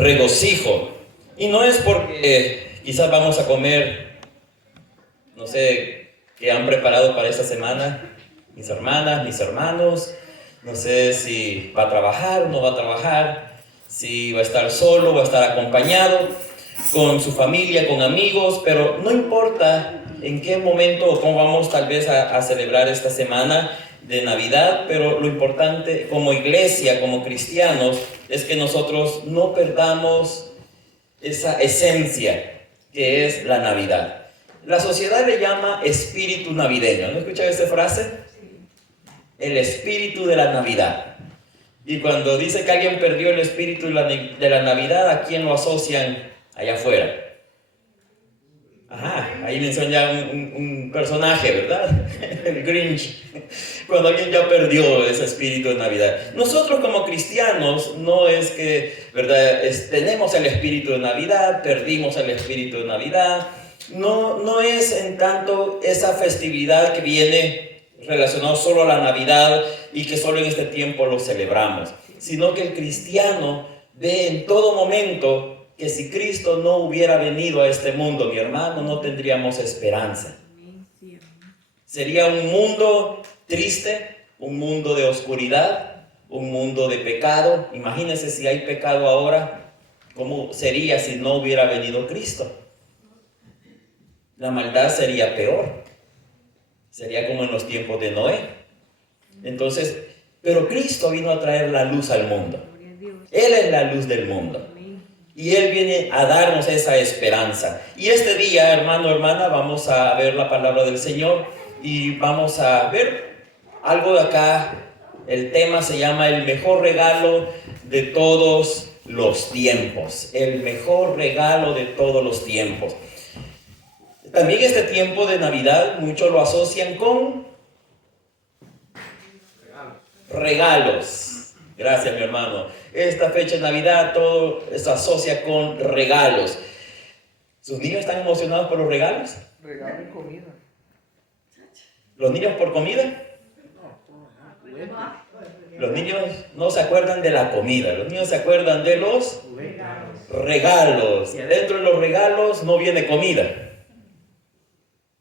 regocijo. Y no es porque quizás vamos a comer, no sé, qué han preparado para esta semana mis hermanas, mis hermanos. No sé si va a trabajar o no va a trabajar, si va a estar solo, va a estar acompañado, con su familia, con amigos, pero no importa en qué momento o cómo vamos tal vez a celebrar esta semana de Navidad, pero lo importante como iglesia, como cristianos, es que nosotros no perdamos esa esencia que es la Navidad. La sociedad le llama espíritu navideño. ¿No escuchado esa frase? El espíritu de la Navidad. Y cuando dice que alguien perdió el espíritu de la Navidad, ¿a quién lo asocian allá afuera? Ajá, ahí menciona ya un personaje, ¿verdad? El Grinch. Cuando alguien ya perdió ese espíritu de Navidad. Nosotros como cristianos no es que, ¿verdad? Tenemos el espíritu de Navidad, perdimos el espíritu de Navidad. No es en tanto esa festividad que viene relacionado solo a la Navidad y que solo en este tiempo lo celebramos, sino que el cristiano ve en todo momento que si Cristo no hubiera venido a este mundo, mi hermano, no tendríamos esperanza. Sería un mundo triste, un mundo de oscuridad, un mundo de pecado. Imagínense si hay pecado ahora, ¿cómo sería si no hubiera venido Cristo? La maldad sería peor. Sería como en los tiempos de Noé. Entonces, pero Cristo vino a traer la luz al mundo. Él es la luz del mundo. Y Él viene a darnos esa esperanza. Y este día, hermano, hermana, vamos a ver la palabra del Señor y vamos a ver algo de acá. El tema se llama el mejor regalo de todos los tiempos. El mejor regalo de todos los tiempos. También este tiempo de Navidad, muchos lo asocian con regalos. Gracias, mi hermano. Esta fecha de Navidad, todo se asocia con regalos. ¿Sus niños están emocionados por los regalos? Regalo y comida. ¿Los niños por comida? Los niños no se acuerdan de la comida, los niños se acuerdan de los regalos. Y adentro de los regalos no viene comida.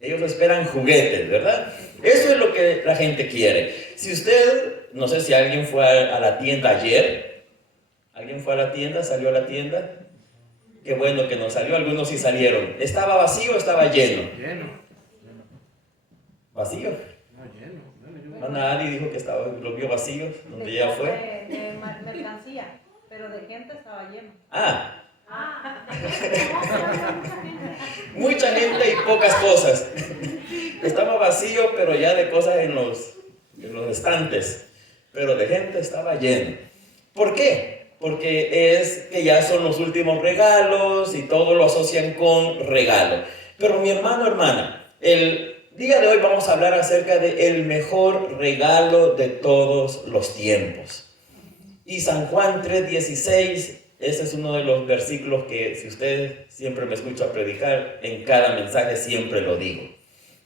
Ellos esperan juguetes, ¿verdad? Eso es lo que la gente quiere. Si usted, no sé si alguien fue a la tienda ayer. ¿Alguien fue a la tienda? ¿Salió a la tienda? Qué bueno que no salió, algunos sí salieron. ¿Estaba vacío o estaba lleno? Lleno. ¿Vacío? No, lleno. Nadie dijo que estaba, lo vio vacío, donde ella fue. De mercancía, pero de gente estaba lleno. Mucha gente y pocas cosas. Estaba vacío, pero ya de cosas en los estantes. Pero de gente estaba lleno. ¿Por qué? Porque es que ya son los últimos regalos y todo lo asocian con regalo. Pero mi hermano, hermana, el día de hoy vamos a hablar acerca del mejor regalo de todos los tiempos. Y San Juan 3:16, ese es uno de los versículos que si usted siempre me escucha predicar, en cada mensaje siempre lo digo.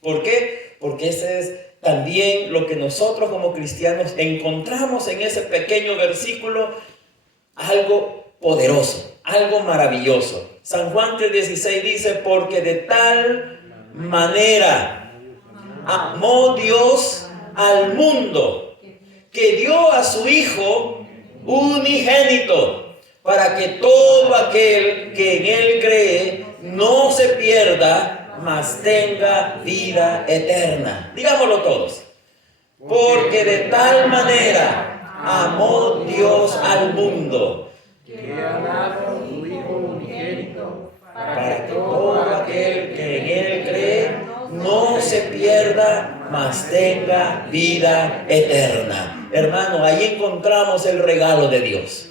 ¿Por qué? Porque ese es también lo que nosotros como cristianos encontramos en ese pequeño versículo, algo poderoso, algo maravilloso. San Juan 3:16 dice, porque de tal manera amó Dios al mundo, que dio a su Hijo unigénito, para que todo aquel que en Él cree no se pierda, mas tenga vida eterna. Digámoslo todos. Porque de tal manera amó Dios al mundo, que ha dado su Hijo unigénito, para que todo aquel que en Él cree no se pierda, mas tenga vida eterna. Hermano, ahí encontramos el regalo de Dios.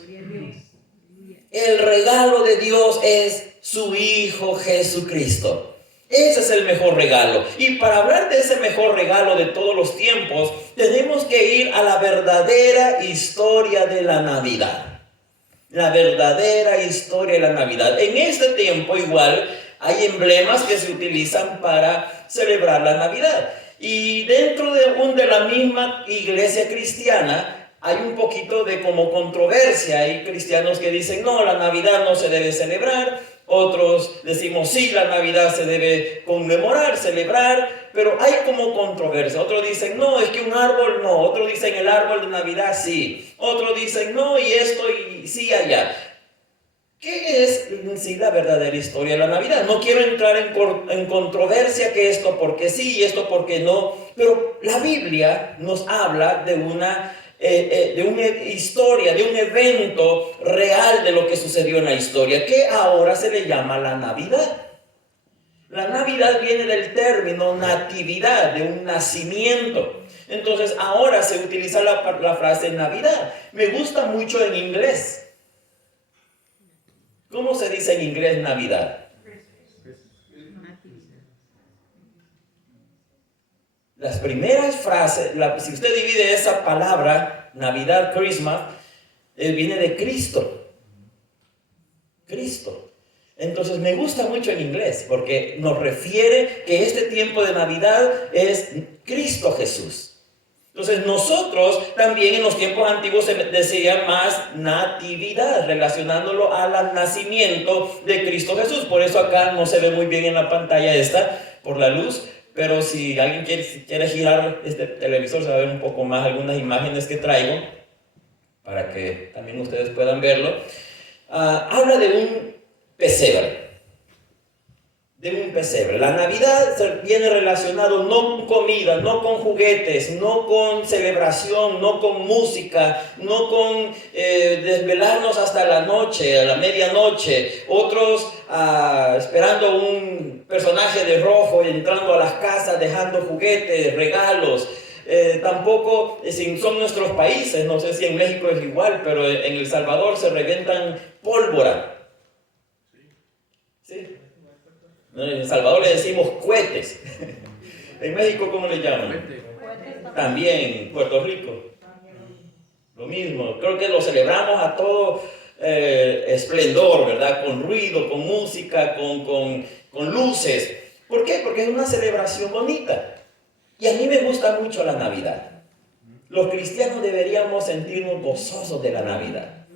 El regalo de Dios es su Hijo Jesucristo. Ese es el mejor regalo. Y para hablar de ese mejor regalo de todos los tiempos, tenemos que ir a la verdadera historia de la Navidad. La verdadera historia de la Navidad. En este tiempo igual hay emblemas que se utilizan para celebrar la Navidad. Y dentro de la misma iglesia cristiana hay un poquito de como controversia. Hay cristianos que dicen, no, la Navidad no se debe celebrar. Otros decimos, sí, la Navidad se debe conmemorar, celebrar, pero hay como controversia. Otros dicen, no, es que un árbol no. Otros dicen, el árbol de Navidad sí. Otros dicen, no, y esto y sí allá. ¿Qué es en sí la verdadera historia de la Navidad? No quiero entrar en controversia que esto porque sí y esto porque no, pero la Biblia nos habla de una historia, de un evento real de lo que sucedió en la historia, que ahora se le llama la Navidad. La Navidad viene del término natividad, de un nacimiento. Entonces ahora se utiliza la frase Navidad. Me gusta mucho en inglés. ¿Cómo se dice en inglés Navidad? Las primeras frases, si usted divide esa palabra, Navidad, Christmas, viene de Cristo. Cristo. Entonces me gusta mucho en inglés porque nos refiere que este tiempo de Navidad es Cristo Jesús. Entonces nosotros también en los tiempos antiguos se decía más natividad, relacionándolo al nacimiento de Cristo Jesús. Por eso acá no se ve muy bien en la pantalla esta, por la luz. Pero si alguien quiere girar este televisor, se va a ver un poco más algunas imágenes que traigo, para que también ustedes puedan verlo. Habla de un pesebre. De un pesebre. La Navidad viene relacionado no con comida, no con juguetes, no con celebración, no con música, no con desvelarnos hasta la noche, a la medianoche. Otros esperando un personaje de rojo y entrando a las casas, dejando juguetes, regalos. Tampoco son nuestros países, no sé si en México es igual, pero en El Salvador se reventan pólvora. ¿Sí? En El Salvador le decimos cohetes. En México, ¿cómo le llaman? También en Puerto Rico. Lo mismo. Creo que lo celebramos a todo esplendor, ¿verdad? Con ruido, con música, con luces. ¿Por qué? Porque es una celebración bonita. Y a mí me gusta mucho la Navidad. Los cristianos deberíamos sentirnos gozosos de la Navidad.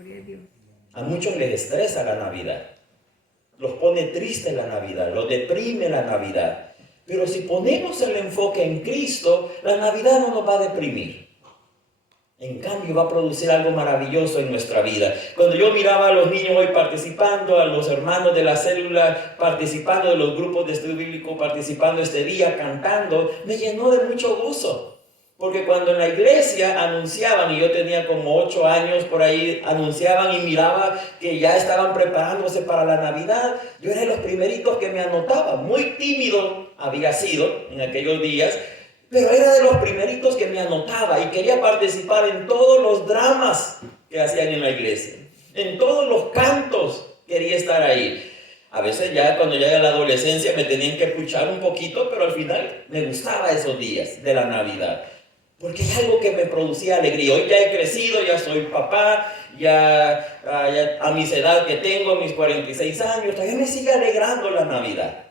A muchos les estresa la Navidad. Los pone triste la Navidad, los deprime la Navidad. Pero si ponemos el enfoque en Cristo, la Navidad no nos va a deprimir. En cambio, va a producir algo maravilloso en nuestra vida. Cuando yo miraba a los niños hoy participando, a los hermanos de la célula participando, de los grupos de estudio bíblico participando este día, cantando, me llenó de mucho gozo. Porque cuando en la iglesia anunciaban, y yo tenía como 8 años por ahí, anunciaban y miraba que ya estaban preparándose para la Navidad, yo era de los primeritos que me anotaba. Muy tímido había sido en aquellos días, pero era de los primeritos que me anotaba y quería participar en todos los dramas que hacían en la iglesia. En todos los cantos quería estar ahí. A veces ya cuando llega la adolescencia me tenían que puchar un poquito, pero al final me gustaba esos días de la Navidad. Porque es algo que me producía alegría. Hoy ya he crecido, ya soy papá, ya a mis edad que tengo, mis 46 años, todavía me sigue alegrando la Navidad.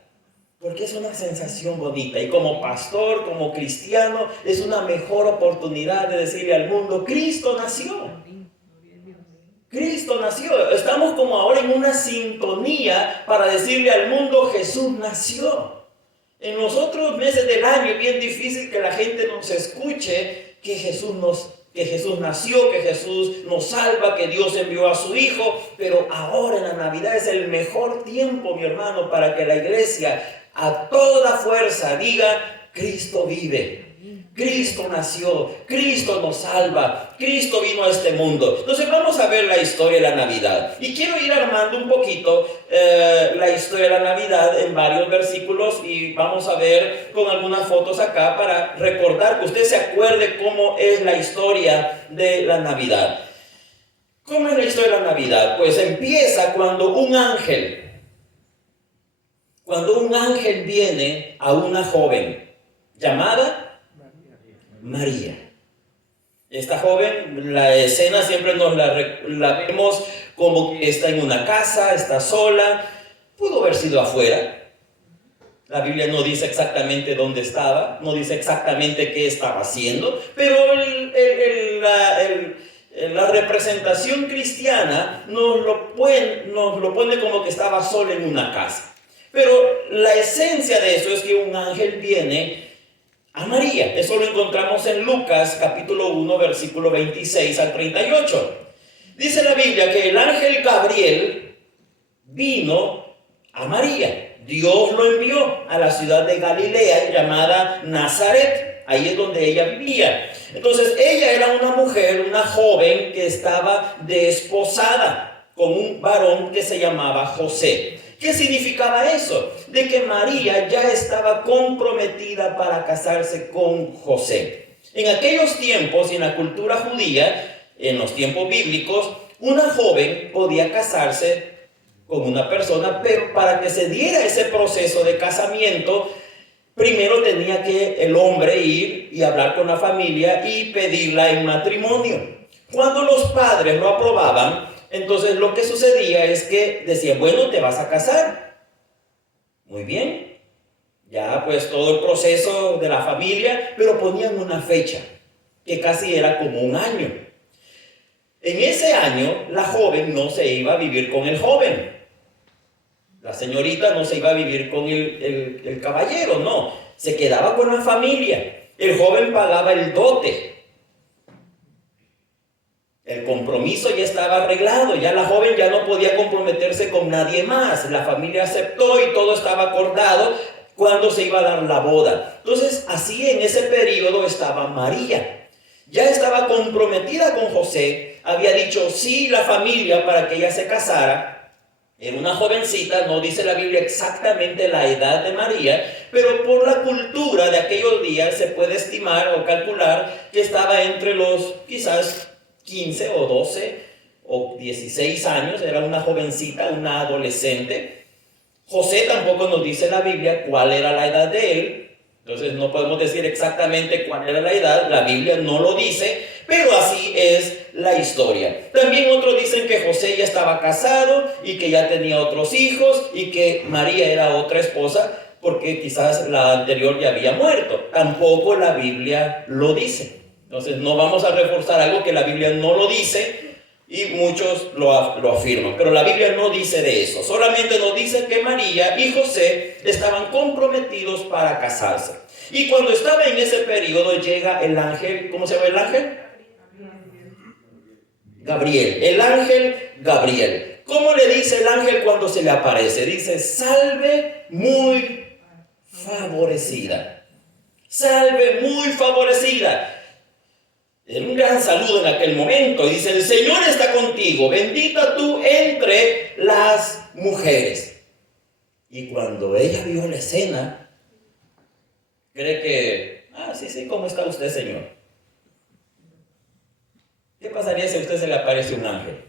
Porque es una sensación bonita. Y como pastor, como cristiano, es una mejor oportunidad de decirle al mundo, Cristo nació. Cristo nació. Estamos como ahora en una sintonía para decirle al mundo, Jesús nació. En los otros meses del año es bien difícil que la gente nos escuche que Jesús nació, que Jesús nos salva, que Dios envió a su Hijo. Pero ahora en la Navidad es el mejor tiempo, mi hermano, para que la iglesia a toda fuerza diga, Cristo vive. Cristo nació, Cristo nos salva, Cristo vino a este mundo. Entonces vamos a ver la historia de la Navidad. Y quiero ir armando un poquito la historia de la Navidad en varios versículos y vamos a ver con algunas fotos acá para recordar que usted se acuerde cómo es la historia de la Navidad. ¿Cómo es la historia de la Navidad? Pues empieza cuando un ángel viene a una joven llamada María. Esta joven, la escena siempre nos la vemos como que está en una casa, está sola. Pudo haber sido afuera, La Biblia no dice exactamente dónde estaba, no dice exactamente qué estaba haciendo, pero la representación cristiana nos lo pone como que estaba solo en una casa. Pero la esencia de eso es que un ángel viene a María. Eso lo encontramos en Lucas capítulo 1, versículo 26 al 38. Dice la Biblia que el ángel Gabriel vino a María. Dios lo envió a la ciudad de Galilea llamada Nazaret. Ahí es donde ella vivía. Entonces ella era una mujer, una joven que estaba desposada con un varón que se llamaba José. ¿Qué significaba eso? De que María ya estaba comprometida para casarse con José. En aquellos tiempos, en la cultura judía, en los tiempos bíblicos, una joven podía casarse con una persona, pero para que se diera ese proceso de casamiento, primero tenía que el hombre ir y hablar con la familia y pedirla en matrimonio. Cuando los padres lo aprobaban, entonces lo que sucedía es que decían, bueno, te vas a casar. Muy bien. Ya pues todo el proceso de la familia, pero ponían una fecha, que casi era como un año. En ese año, la joven no se iba a vivir con el joven. La señorita no se iba a vivir con el caballero, no. Se quedaba con la familia. El joven pagaba el dote. El compromiso ya estaba arreglado. Ya la joven ya no podía comprometerse con nadie más. La familia aceptó y todo estaba acordado cuando se iba a dar la boda. Entonces, así en ese periodo estaba María. Ya estaba comprometida con José. Había dicho sí la familia para que ella se casara. Era una jovencita, no dice la Biblia exactamente la edad de María, pero por la cultura de aquellos días se puede estimar o calcular que estaba entre los quizás 15 o 12 o 16 años, era una jovencita, una adolescente. José tampoco nos dice la Biblia cuál era la edad de él, entonces no podemos decir exactamente cuál era la edad, la Biblia no lo dice, pero así es la historia. También otros dicen que José ya estaba casado y que ya tenía otros hijos y que María era otra esposa porque quizás la anterior ya había muerto. Tampoco la Biblia lo dice. Entonces no vamos a reforzar algo que la Biblia no lo dice y muchos lo afirman. Pero la Biblia no dice de eso. Solamente nos dice que María y José estaban comprometidos para casarse. Y cuando estaba en ese periodo llega el ángel, ¿cómo se llama el ángel? Gabriel, el ángel Gabriel. ¿Cómo le dice el ángel cuando se le aparece? Dice, salve muy favorecida. Salve muy favorecida. Es un gran saludo en aquel momento. Dice, el Señor está contigo, bendita tú entre las mujeres. Y cuando ella vio la escena, cree que, sí, ¿cómo está usted, Señor? ¿Qué pasaría si a usted se le aparece un ángel?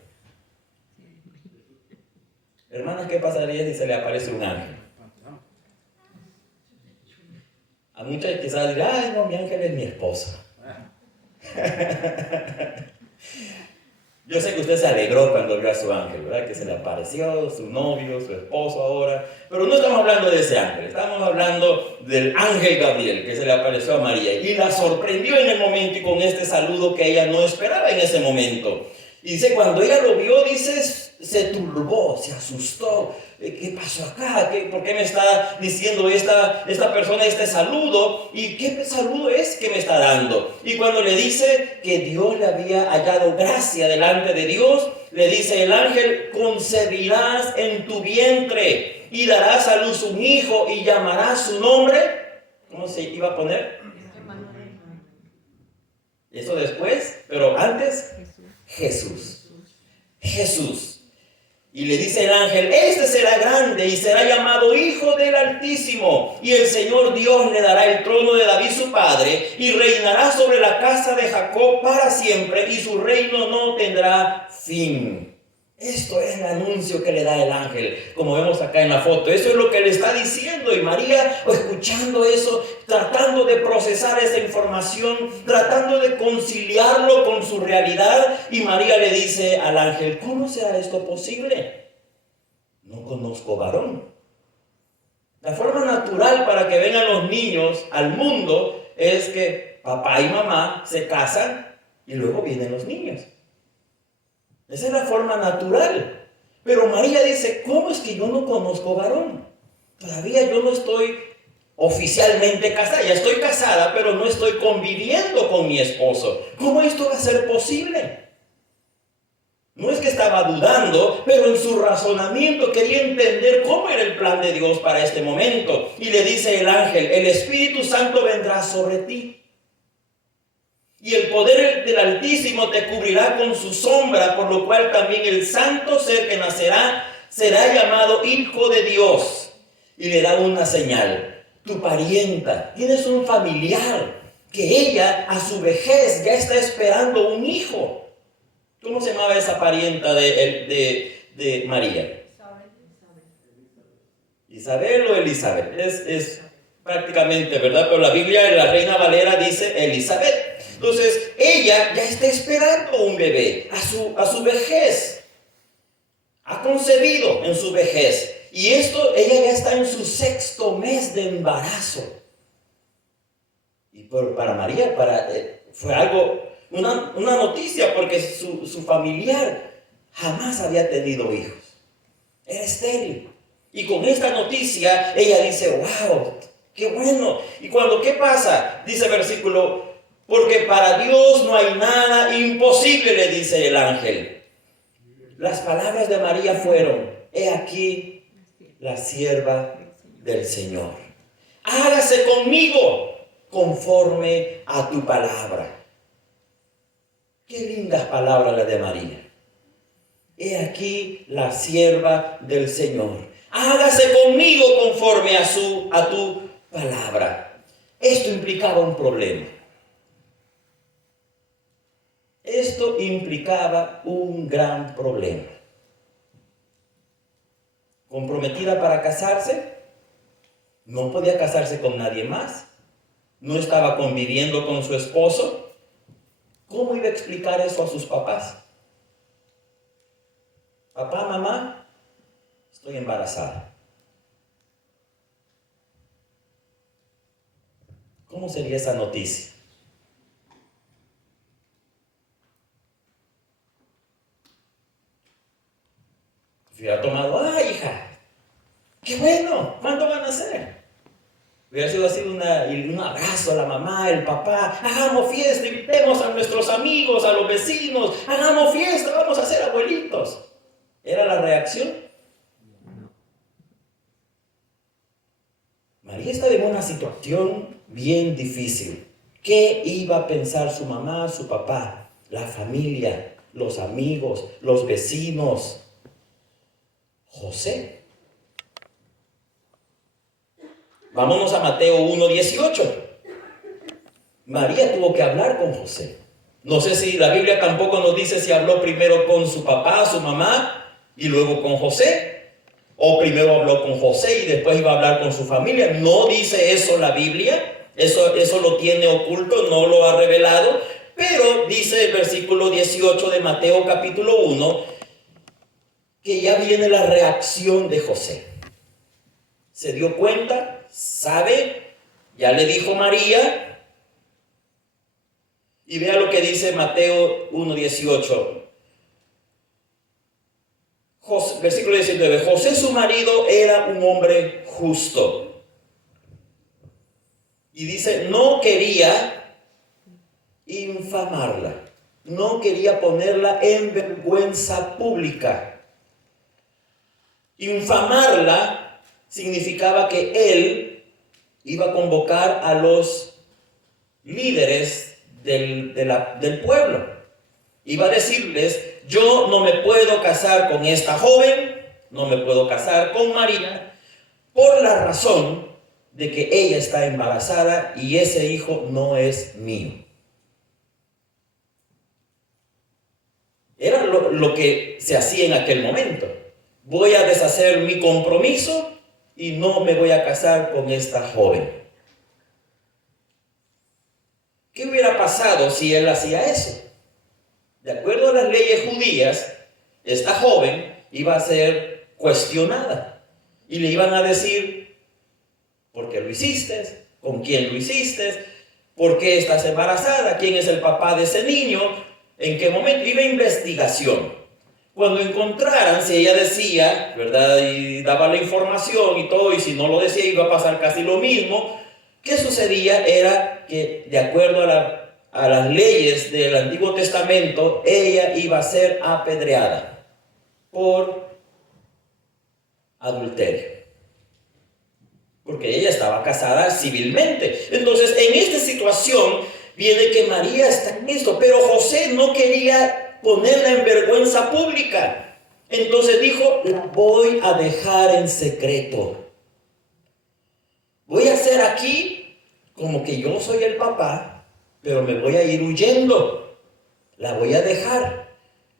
Hermanas, ¿qué pasaría si se le aparece un ángel? A muchas quizás dirán, no, mi ángel es mi esposa. Yo sé que usted se alegró cuando vio a su ángel, ¿verdad? Que se le apareció su novio, su esposo ahora. Pero no estamos hablando de ese ángel, estamos hablando del ángel Gabriel que se le apareció a María y la sorprendió en el momento y con este saludo que ella no esperaba en ese momento. Y dice, cuando ella lo vio, dice, se turbó, se asustó. ¿Qué pasó acá? ¿Por qué me está diciendo esta persona este saludo? ¿Y qué saludo es que me está dando? Y cuando le dice que Dios le había hallado gracia delante de Dios, le dice el ángel, concebirás en tu vientre y darás a luz un hijo y llamarás su nombre. ¿Cómo se iba a poner? Eso después, pero antes, Jesús. Jesús. Y le dice el ángel, este será grande y será llamado Hijo del Altísimo. Y el Señor Dios le dará el trono de David su padre y reinará sobre la casa de Jacob para siempre y su reino no tendrá fin. Esto es el anuncio que le da el ángel, como vemos acá en la foto. Eso es lo que le está diciendo y María, escuchando eso, tratando de procesar esa información, tratando de conciliarlo con su realidad. Y María le dice al ángel, ¿cómo será esto posible? No conozco varón. La forma natural para que vengan los niños al mundo es que papá y mamá se casan y luego vienen los niños. Esa es la forma natural. Pero María dice, ¿cómo es que yo no conozco varón? Todavía yo no estoy oficialmente casada. Ya estoy casada, pero no estoy conviviendo con mi esposo. ¿Cómo esto va a ser posible? No es que estaba dudando, pero en su razonamiento quería entender cómo era el plan de Dios para este momento. Y le dice el ángel, el Espíritu Santo vendrá sobre ti. Y el poder del Altísimo te cubrirá con su sombra, por lo cual también el santo ser que nacerá será llamado Hijo de Dios. Y le da una señal. Tu parienta, tienes un familiar, que ella a su vejez ya está esperando un hijo. ¿Cómo se llamaba esa parienta de María? Isabel o Elizabeth. Es prácticamente, ¿verdad? Pero la Biblia en la Reina Valera dice Elizabeth. Entonces, ella ya está esperando un bebé a su vejez. Ha concebido en su vejez. Y ella ya está en su 6º mes de embarazo. Y para María fue una noticia, porque su familiar jamás había tenido hijos. Era estéril. Y con esta noticia, ella dice, wow, qué bueno. Y ¿qué pasa? Dice el versículo, porque para Dios no hay nada imposible, le dice el ángel. Las palabras de María fueron, he aquí la sierva del Señor. Hágase conmigo conforme a tu palabra. Qué lindas palabras las de María. He aquí la sierva del Señor. Hágase conmigo conforme a tu palabra. Esto implicaba un problema. Esto implicaba un gran problema. Comprometida para casarse, no podía casarse con nadie más. No estaba conviviendo con su esposo. ¿Cómo iba a explicar eso a sus papás? Papá, mamá, estoy embarazada. ¿Cómo sería esa noticia? Hubiera tomado, hija, qué bueno, ¿cuándo van a hacer? Hubiera sido así un abrazo a la mamá, el papá, hagamos fiesta, invitemos a nuestros amigos, a los vecinos, hagamos fiesta, vamos a ser abuelitos. ¿Era la reacción? María estaba en una situación bien difícil. ¿Qué iba a pensar su mamá, su papá, la familia, los amigos, los vecinos? José. Vámonos a Mateo 1:18. María tuvo que hablar con José. No sé si la Biblia tampoco nos dice si habló primero con su papá, su mamá y luego con José, o primero habló con José y después iba a hablar con su familia. No dice eso la Biblia. Eso lo tiene oculto, no lo ha revelado. Pero dice el versículo 18 de Mateo capítulo 1 que ya viene la reacción de José. Se dio cuenta, sabe, ya le dijo María. Y vea lo que dice Mateo 1:18. Versículo 19. José, su marido, era un hombre justo. Y dice, no quería infamarla. No quería ponerla en vergüenza pública. Infamarla significaba que él iba a convocar a los líderes del pueblo. Iba a decirles, yo no me puedo casar con esta joven, no me puedo casar con María, por la razón de que ella está embarazada y ese hijo no es mío. Era lo que se hacía en aquel momento. Voy a deshacer mi compromiso y no me voy a casar con esta joven. ¿Qué hubiera pasado si él hacía eso? De acuerdo a las leyes judías, esta joven iba a ser cuestionada y le iban a decir, ¿Por qué lo hiciste? ¿Con quién lo hiciste? ¿Por qué estás embarazada? ¿Quién es el papá de ese niño? ¿En qué momento? Iba investigación. Cuando encontraran, si ella decía, ¿verdad? Y daba la información y todo, y si no lo decía iba a pasar casi lo mismo. ¿Qué sucedía? Era que de acuerdo a las leyes del Antiguo Testamento, ella iba a ser apedreada por adulterio. Porque ella estaba casada civilmente. Entonces, en esta situación viene que María está en esto, pero José no quería ponerla en vergüenza pública. Entonces dijo, la voy a dejar en secreto. Voy a hacer aquí como que yo soy el papá, pero me voy a ir huyendo. La voy a dejar.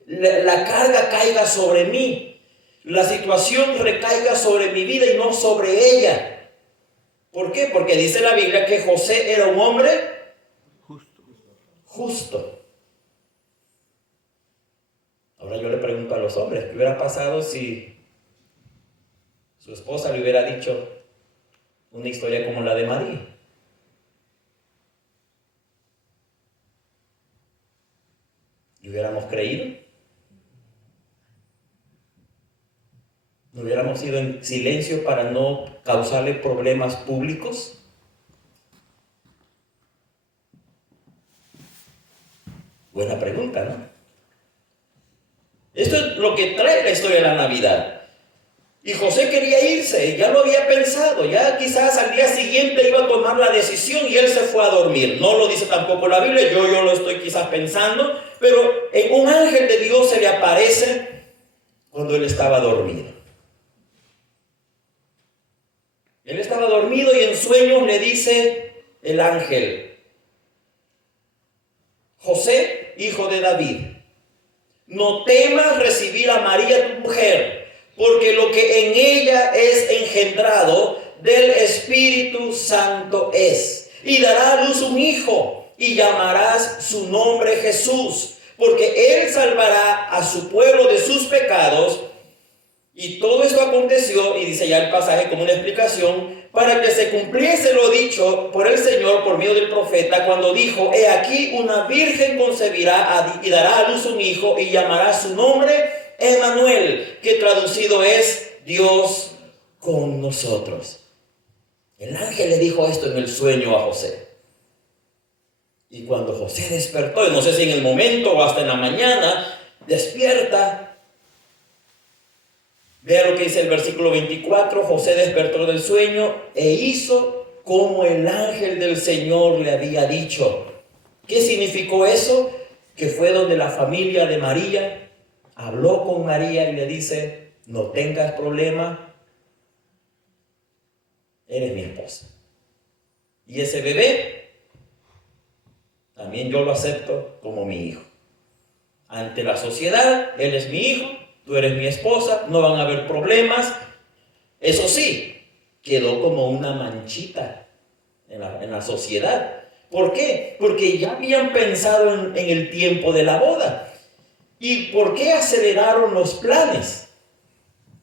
La carga caiga sobre mí. La situación recaiga sobre mi vida y no sobre ella. ¿Por qué? Porque dice la Biblia que José era un hombre justo. Ahora yo le pregunto a los hombres, ¿qué hubiera pasado si su esposa le hubiera dicho una historia como la de María? ¿Y hubiéramos creído? ¿No hubiéramos ido en silencio para no causarle problemas públicos? Buena pregunta, ¿no? Esto es lo que trae la historia de la Navidad. Y José quería irse, ya lo había pensado, ya quizás al día siguiente iba a tomar la decisión y él se fue a dormir. No lo dice tampoco la Biblia, yo lo estoy quizás pensando, pero un ángel de Dios se le aparece cuando él estaba dormido. Él estaba dormido y en sueños le dice el ángel, José, hijo de David, no temas recibir a María tu mujer, porque lo que en ella es engendrado del Espíritu Santo es. Y dará a luz un hijo, y llamarás su nombre Jesús, porque él salvará a su pueblo de sus pecados. Y todo esto aconteció, y dice ya el pasaje como una explicación, para que se cumpliese lo dicho por el Señor por medio del profeta, cuando dijo, he aquí una virgen concebirá y dará a luz un hijo, y llamará su nombre Emmanuel, que traducido es Dios con nosotros. El ángel le dijo esto en el sueño a José. Y cuando José despertó, y no sé si en el momento o hasta en la mañana, despierta. Vea lo que dice el versículo 24, José despertó del sueño e hizo como el ángel del Señor le había dicho. ¿Qué significó eso? Que fue donde la familia de María habló con María y le dice, no tengas problema, eres mi esposa. Y ese bebé, también yo lo acepto como mi hijo. Ante la sociedad, él es mi hijo. Tú eres mi esposa, no van a haber problemas. Eso sí, quedó como una manchita en la sociedad. ¿Por qué? Porque ya habían pensado en el tiempo de la boda. ¿Y por qué aceleraron los planes?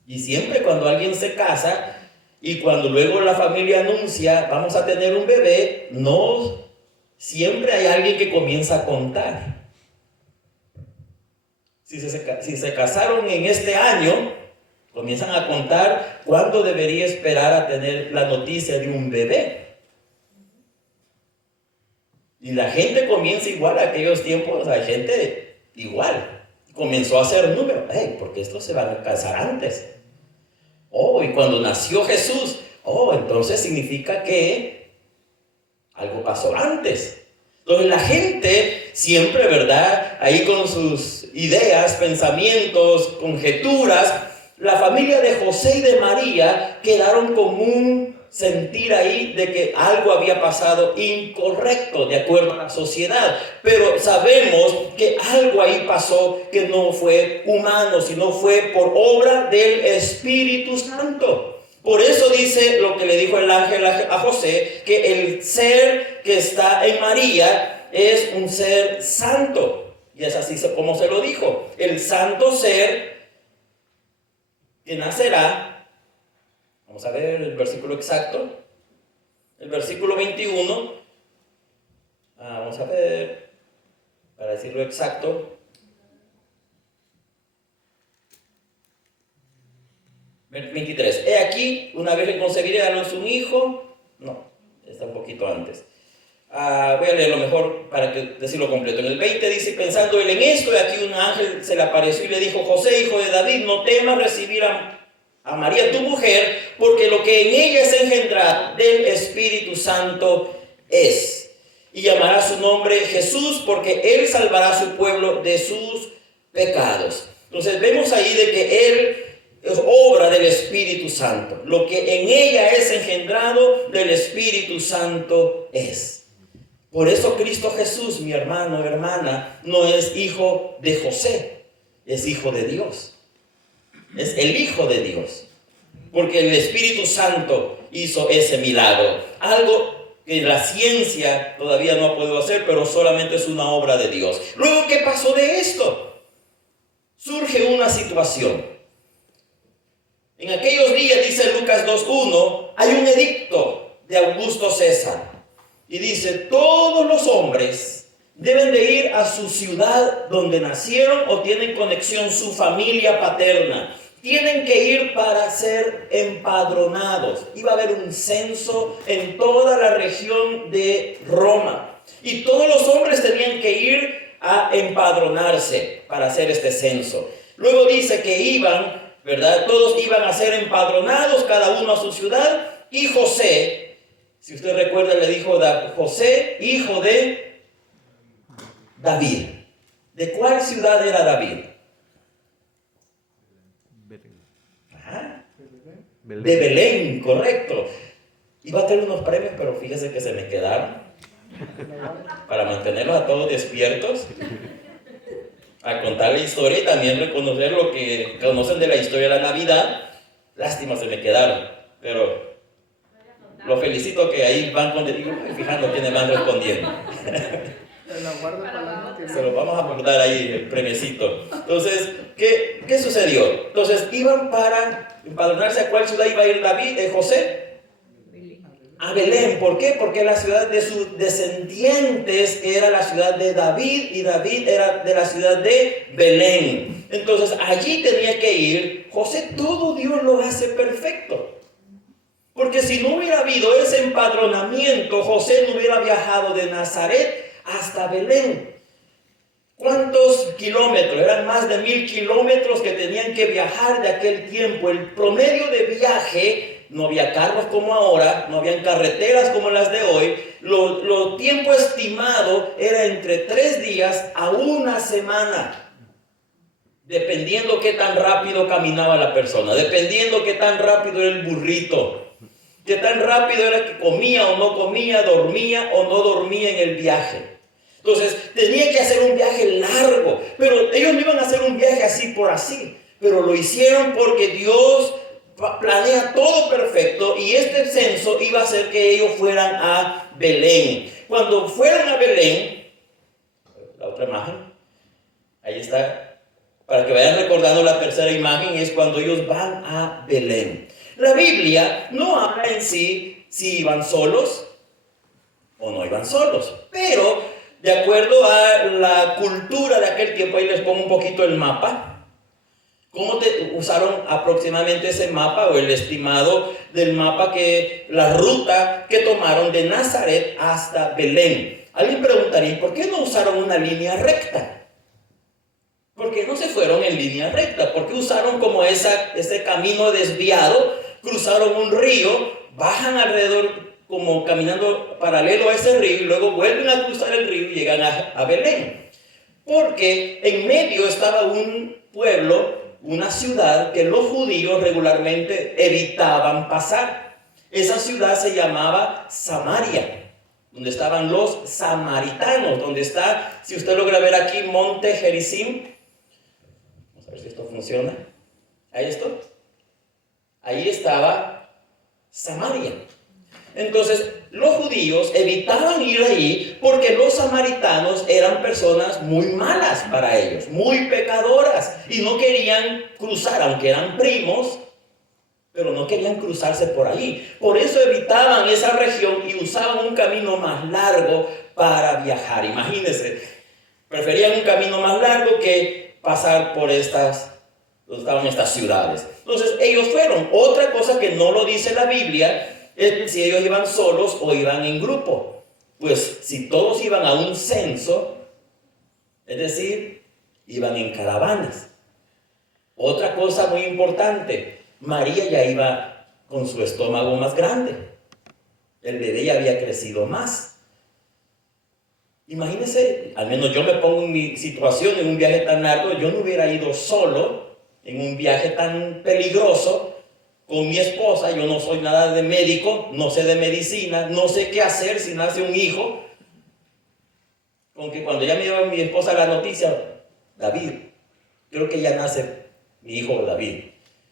Y siempre cuando alguien se casa y cuando luego la familia anuncia vamos a tener un bebé, no siempre hay alguien que comienza a contar. Si se casaron en este año, comienzan a contar cuándo debería esperar a tener la noticia de un bebé. Y la gente comienza igual a aquellos tiempos, la gente igual. Comenzó a hacer números. Porque estos se van a casar antes. Y cuando nació Jesús, entonces significa que algo pasó antes. Entonces la gente siempre, ¿verdad? Ahí con sus ideas, pensamientos, conjeturas, la familia de José y de María quedaron con un sentir ahí de que algo había pasado incorrecto de acuerdo a la sociedad. Pero sabemos que algo ahí pasó que no fue humano, sino fue por obra del Espíritu Santo. Por eso dice lo que le dijo el ángel a José, que el ser que está en María es un ser santo. Y es así como se lo dijo. El santo ser que nacerá, vamos a ver el versículo exacto, el versículo 21, vamos a ver, para decirlo exacto, 23. He aquí, una vez le concebiré a luz un hijo. No, está un poquito antes. Voy a leerlo mejor para decirlo completo. En el 20 dice, pensando él en esto, y aquí un ángel se le apareció y le dijo, José, hijo de David, no temas recibir a María tu mujer, porque lo que en ella es engendrado del Espíritu Santo es. Y llamará su nombre Jesús, porque él salvará a su pueblo de sus pecados. Entonces vemos ahí de que él es obra del Espíritu Santo. Lo que en ella es engendrado del Espíritu Santo es. Por eso Cristo Jesús, mi hermano, hermana, no es hijo de José, es hijo de Dios. Es el Hijo de Dios. Porque el Espíritu Santo hizo ese milagro. Algo que la ciencia todavía no ha podido hacer, pero solamente es una obra de Dios. Luego, ¿qué pasó de esto? Surge una situación. En aquellos días, dice Lucas 2:1, hay un edicto de Augusto César. Y dice, todos los hombres deben de ir a su ciudad donde nacieron o tienen conexión su familia paterna. Tienen que ir para ser empadronados. Iba a haber un censo en toda la región de Roma. Y todos los hombres tenían que ir a empadronarse para hacer este censo. Luego dice que iban, ¿verdad? Todos iban a ser empadronados, cada uno a su ciudad. Y José, si usted recuerda, le dijo José, hijo de David. ¿De cuál ciudad era David? De Belén, correcto. Iba a tener unos premios, pero fíjese que se me quedaron. Para mantenerlos a todos despiertos. A contar la historia y también reconocer lo que conocen de la historia de la Navidad. Lástima, se me quedaron. Pero lo felicito que ahí van fijando quiénes van respondiendo. Se lo vamos a apuntar ahí, el premiecito. Entonces, ¿qué sucedió? Entonces, iban para empadronarse. ¿A cuál ciudad iba a ir José? A Belén. ¿Por qué? Porque la ciudad de sus descendientes era la ciudad de David, y David era de la ciudad de Belén. Entonces, allí tenía que ir José. Todo Dios lo hace perfecto. Porque si no hubiera habido ese empadronamiento, José no hubiera viajado de Nazaret hasta Belén. ¿Cuántos kilómetros? Eran más de 1000 kilómetros que tenían que viajar de aquel tiempo. El promedio de viaje, no había carros como ahora, no habían carreteras como las de hoy. Lo tiempo estimado era entre 3 días a 1 semana. Dependiendo qué tan rápido caminaba la persona, dependiendo qué tan rápido era el burrito. Que tan rápido era que comía o no comía, dormía o no dormía en el viaje. Entonces, tenía que hacer un viaje largo, pero ellos no iban a hacer un viaje así por así, pero lo hicieron porque Dios planea todo perfecto, y este censo iba a hacer que ellos fueran a Belén. Cuando fueran a Belén, la otra imagen, ahí está, para que vayan recordando, la tercera imagen es cuando ellos van a Belén. La Biblia no habla en sí si iban solos o no iban solos, pero de acuerdo a la cultura de aquel tiempo, ahí les pongo un poquito el mapa. ¿Cómo usaron aproximadamente ese mapa, o el estimado del mapa, la ruta que tomaron de Nazaret hasta Belén? Alguien preguntaría, ¿por qué no usaron una línea recta? ¿Por qué no se fueron en línea recta? ¿Por qué usaron como ese camino desviado? Cruzaron un río, bajan alrededor como caminando paralelo a ese río, y luego vuelven a cruzar el río y llegan a Belén. Porque en medio estaba un pueblo, una ciudad que los judíos regularmente evitaban pasar. Esa ciudad se llamaba Samaria, donde estaban los samaritanos, donde está, si usted logra ver aquí, Monte Gerizim. Vamos a ver si esto funciona. ¿Ahí esto? Ahí estaba Samaria. Entonces, los judíos evitaban ir ahí porque los samaritanos eran personas muy malas para ellos, muy pecadoras, y no querían cruzar, aunque eran primos, pero no querían cruzarse por ahí. Por eso evitaban esa región y usaban un camino más largo para viajar. Imagínense, preferían un camino más largo que pasar por estas ciudades. Entonces ellos fueron. Otra cosa que no lo dice la Biblia es si ellos iban solos o iban en grupo. Pues si todos iban a un censo, es decir, iban en caravanas. Otra cosa muy importante, María ya iba con su estómago más grande. El bebé ya había crecido más. Imagínense, al menos yo me pongo en mi situación, en un viaje tan largo, yo no hubiera ido solo en un viaje tan peligroso con mi esposa. Yo no soy nada de médico, no sé de medicina, no sé qué hacer si nace un hijo. Con que cuando ya me lleva mi esposa la noticia, David, creo que ya nace mi hijo David.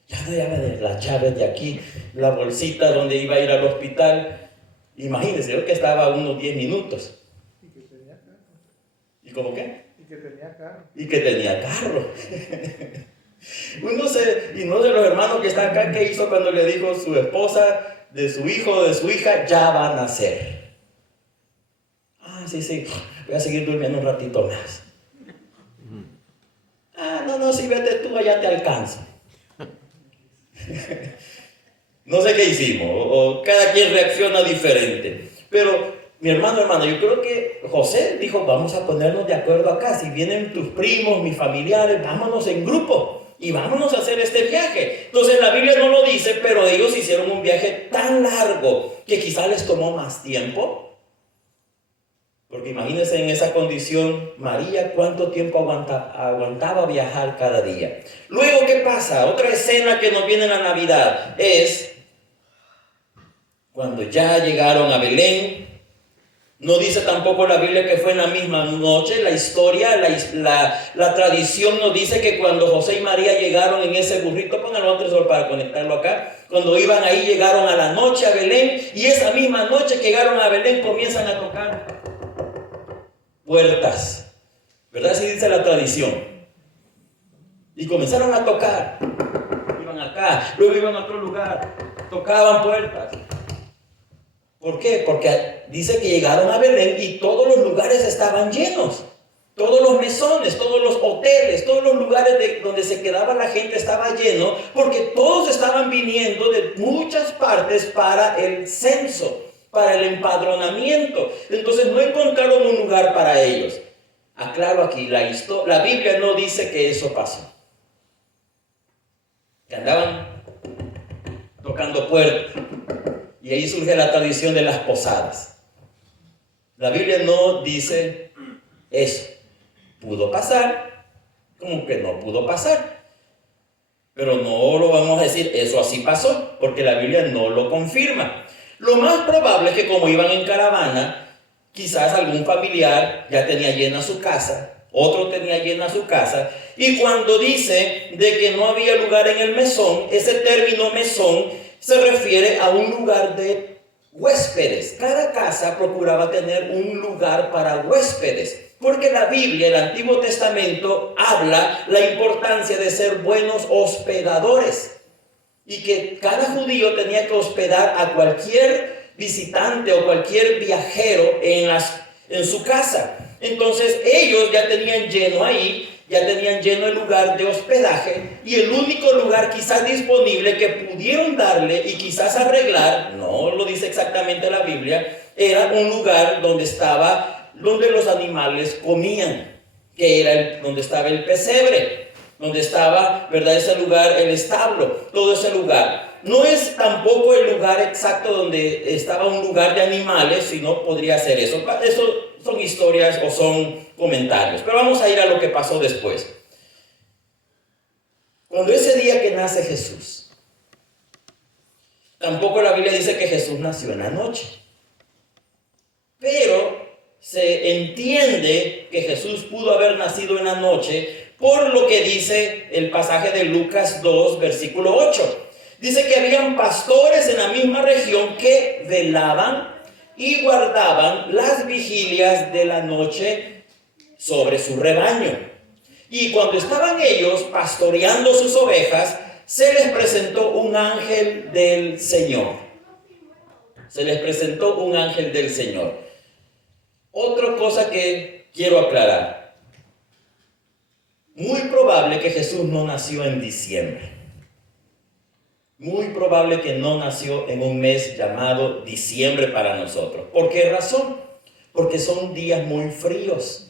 Ya no llame las llaves de aquí, la bolsita donde iba a ir al hospital. Imagínense, yo que estaba a unos 10 minutos. Y que tenía carro. ¿Y cómo qué? Y que tenía carro. Y que tenía carro. Y no sé los hermanos que están acá, ¿qué hizo cuando le dijo su esposa de su hijo o de su hija, ya va a nacer? Ah, sí, voy a seguir durmiendo un ratito más. Ah, no, si vete tú, allá te alcanzo. No sé qué hicimos, o cada quien reacciona diferente. Pero, mi hermano, yo creo que José dijo, vamos a ponernos de acuerdo acá. Si vienen tus primos, mis familiares, vámonos en grupo y vámonos a hacer este viaje. Entonces, la Biblia no lo dice, pero ellos hicieron un viaje tan largo que quizá les tomó más tiempo. Porque imagínense en esa condición, María, ¿cuánto tiempo aguantaba viajar cada día? Luego, ¿qué pasa? Otra escena que nos viene en la Navidad es cuando ya llegaron a Belén. No dice tampoco la Biblia que fue en la misma noche. La historia, la tradición nos dice que cuando José y María llegaron en ese burrito, pónganlo otro sol para conectarlo acá. Cuando iban ahí, llegaron a la noche a Belén, y esa misma noche que llegaron a Belén comienzan a tocar puertas, ¿verdad? Así dice la tradición. Y comenzaron a tocar. Iban acá, luego iban a otro lugar, tocaban puertas. ¿Por qué? Porque dice que llegaron a Belén y todos los lugares estaban llenos. Todos los mesones, todos los hoteles, todos los lugares donde se quedaba la gente estaba lleno, porque todos estaban viniendo de muchas partes para el censo, para el empadronamiento. Entonces no encontraron un lugar para ellos. Aclaro aquí, la Biblia no dice que eso pasó. Que andaban tocando puertas. Y ahí surge la tradición de las posadas. La Biblia no dice eso. Pudo pasar, como que no pudo pasar. Pero no lo vamos a decir, eso así pasó, porque la Biblia no lo confirma. Lo más probable es que como iban en caravana, quizás algún familiar ya tenía llena su casa, otro tenía llena su casa, y cuando dice de que no había lugar en el mesón, ese término mesón se refiere a un lugar de huéspedes. Cada casa procuraba tener un lugar para huéspedes, porque la Biblia, el Antiguo Testamento, habla la importancia de ser buenos hospedadores, y que cada judío tenía que hospedar a cualquier visitante o cualquier viajero en su casa. Entonces ellos ya tenían lleno ahí, ya tenían lleno el lugar de hospedaje, y el único lugar quizás disponible que pudieron darle y quizás arreglar, no lo dice exactamente la Biblia, era un lugar donde los animales comían, que era donde estaba el pesebre, donde estaba, ¿verdad?, ese lugar, el establo, todo ese lugar. No es tampoco el lugar exacto donde estaba un lugar de animales, sino podría ser eso. Eso son historias o son comentarios. Pero vamos a ir a lo que pasó después. Cuando ese día que nace Jesús, tampoco la Biblia dice que Jesús nació en la noche. Pero se entiende que Jesús pudo haber nacido en la noche por lo que dice el pasaje de Lucas 2, versículo 8. Dice que habían pastores en la misma región que velaban y guardaban las vigilias de la noche sobre su rebaño. Y cuando estaban ellos pastoreando sus ovejas, se les presentó un ángel del Señor. Se les presentó un ángel del Señor. Otra cosa que quiero aclarar. Muy probable que Jesús no nació en diciembre. Muy probable que no nació en un mes llamado diciembre para nosotros. ¿Por qué razón? Porque son días muy fríos.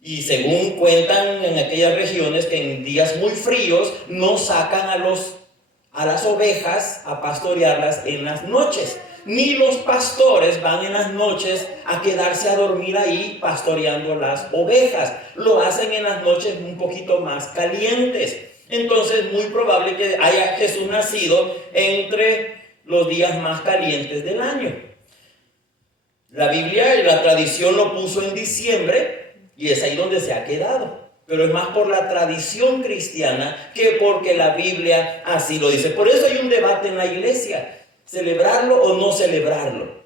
Y según cuentan en aquellas regiones que en días muy fríos no sacan a las ovejas a pastorearlas en las noches. Ni los pastores van en las noches a quedarse a dormir ahí pastoreando las ovejas. Lo hacen en las noches un poquito más calientes. Entonces, muy probable que haya Jesús nacido entre los días más calientes del año. La Biblia y la tradición lo puso en diciembre y es ahí donde se ha quedado. Pero es más por la tradición cristiana que porque la Biblia así lo dice. Por eso hay un debate en la iglesia. ¿Celebrarlo o no celebrarlo?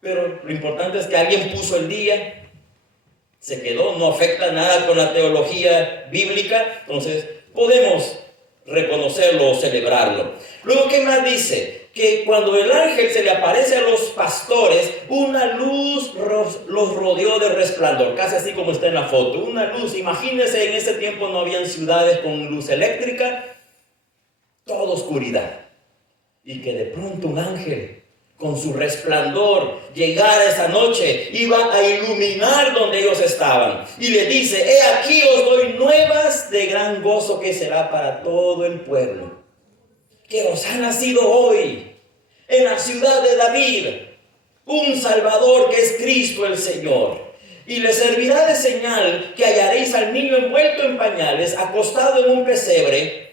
Pero lo importante es que alguien puso el día, se quedó, no afecta nada con la teología bíblica, entonces podemos reconocerlo o celebrarlo. Luego, ¿qué más dice? Que cuando el ángel se le aparece a los pastores, una luz los rodeó de resplandor, casi así como está en la foto, una luz. Imagínense, en ese tiempo no habían ciudades con luz eléctrica, toda oscuridad. Y que de pronto un ángel con su resplandor llegara esa noche, iba a iluminar donde ellos estaban. Y le dice: he aquí os doy nuevas de gran gozo que será para todo el pueblo. Que os ha nacido hoy en la ciudad de David un Salvador, que es Cristo el Señor. Y le servirá de señal que hallaréis al niño envuelto en pañales, acostado en un pesebre.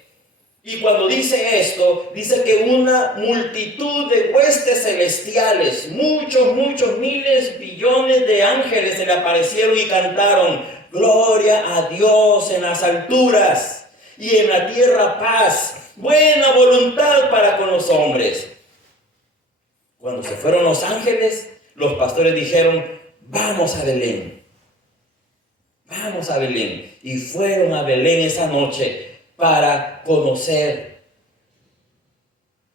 Y cuando dice esto, dice que una multitud de huestes celestiales, muchos miles, billones de ángeles se le aparecieron y cantaron: gloria a Dios en las alturas y en la tierra paz, buena voluntad para con los hombres. Cuando se fueron los ángeles, los pastores dijeron: vamos a Belén. Vamos a Belén. Y fueron a Belén esa noche para conocer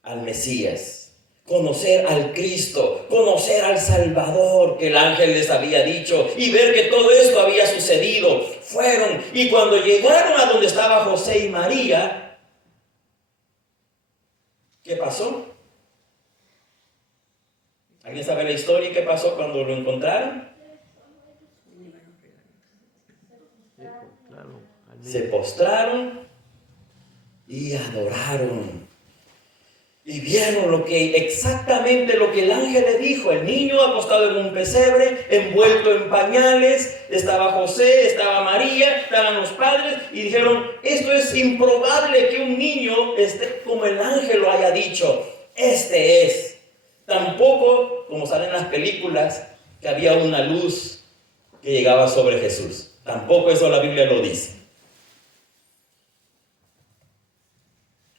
al Mesías, conocer al Cristo, conocer al Salvador que el ángel les había dicho y ver que todo esto había sucedido. Fueron, y cuando llegaron a donde estaba José y María, ¿qué pasó? ¿Alguien sabe la historia y qué pasó cuando lo encontraron? Se postraron y adoraron. Y vieron exactamente lo que el ángel le dijo. El niño acostado en un pesebre, envuelto en pañales. Estaba José, estaba María, estaban los padres. Y dijeron: esto es improbable que un niño esté como el ángel lo haya dicho. Este es. Tampoco, como sale en las películas, que había una luz que llegaba sobre Jesús. Tampoco eso la Biblia lo dice.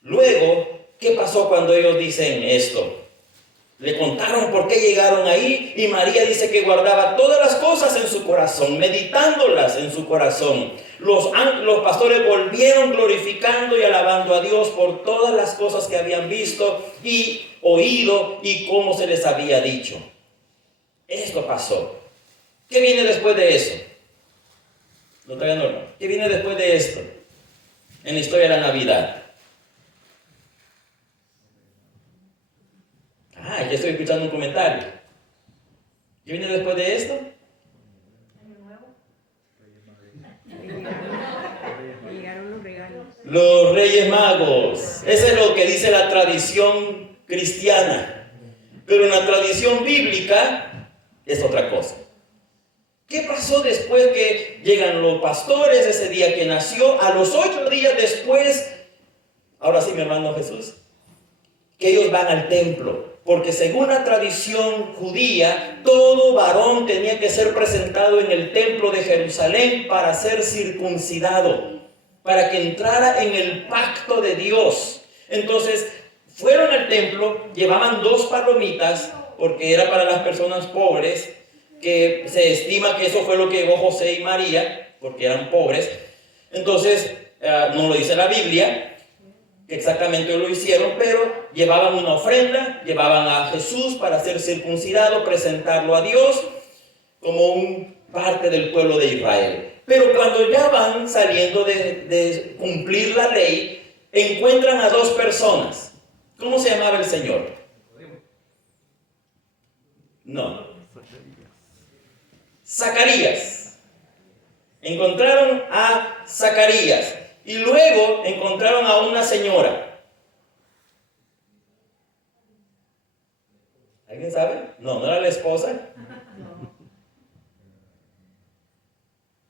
Luego, ¿qué pasó cuando ellos dicen esto? Le contaron por qué llegaron ahí, y María dice que guardaba todas las cosas en su corazón, meditándolas en su corazón. Los pastores volvieron glorificando y alabando a Dios por todas las cosas que habían visto y oído y cómo se les había dicho. Esto pasó. ¿Qué viene después de eso? No traigan normal. ¿Qué viene después de esto? En la historia de la Navidad. Ya estoy escuchando un comentario. ¿Qué viene después de esto? Año Nuevo. Llegaron los regalos. Los Reyes Magos. Eso es lo que dice la tradición cristiana. Pero en la tradición bíblica es otra cosa. ¿Qué pasó después que llegan los pastores ese día que nació? A los 8 días después, ahora sí, mi hermano Jesús, que ellos van al templo. Porque según la tradición judía, todo varón tenía que ser presentado en el templo de Jerusalén para ser circuncidado, para que entrara en el pacto de Dios. Entonces, fueron al templo, llevaban 2 palomitas, porque era para las personas pobres, que se estima que eso fue lo que llevó José y María, porque eran pobres. Entonces, no lo dice la Biblia, que exactamente lo hicieron, pero llevaban una ofrenda, llevaban a Jesús para ser circuncidado, presentarlo a Dios como un parte del pueblo de Israel. Pero cuando ya van saliendo de cumplir la ley, encuentran a dos personas. ¿Cómo se llamaba el Señor? No. Zacarías. Encontraron a Zacarías y luego encontraron a una señora. ¿Alguien sabe? No era la esposa.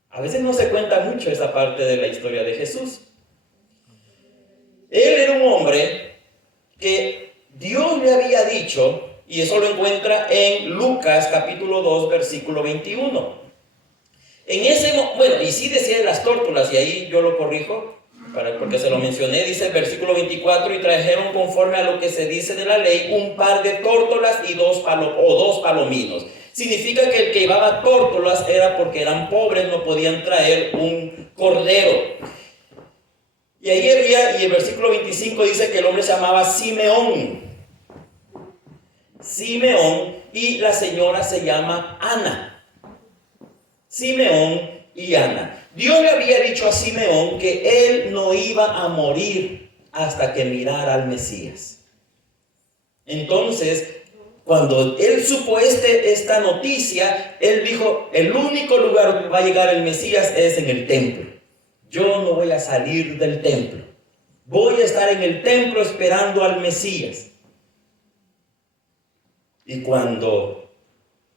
A veces no se cuenta mucho esa parte de la historia de Jesús. Él era un hombre que Dios le había dicho, y eso lo encuentra en Lucas capítulo 2, versículo 21. Y sí decía de las tórtolas, y ahí yo lo corrijo, porque se lo mencioné, dice el versículo 24, y trajeron conforme a lo que se dice de la ley, un par de tórtolas y dos palominos. Significa que el que llevaba tórtolas era porque eran pobres, no podían traer un cordero. Y ahí había, y el versículo 25 dice que el hombre se llamaba Simeón, y la señora se llama Ana. Simeón y Ana. Dios le había dicho a Simeón que él no iba a morir hasta que mirara al Mesías. Entonces, cuando él supo esta noticia, él dijo, el único lugar donde va a llegar el Mesías es en el templo. Yo no voy a salir del templo. Voy a estar en el templo esperando al Mesías. Y cuando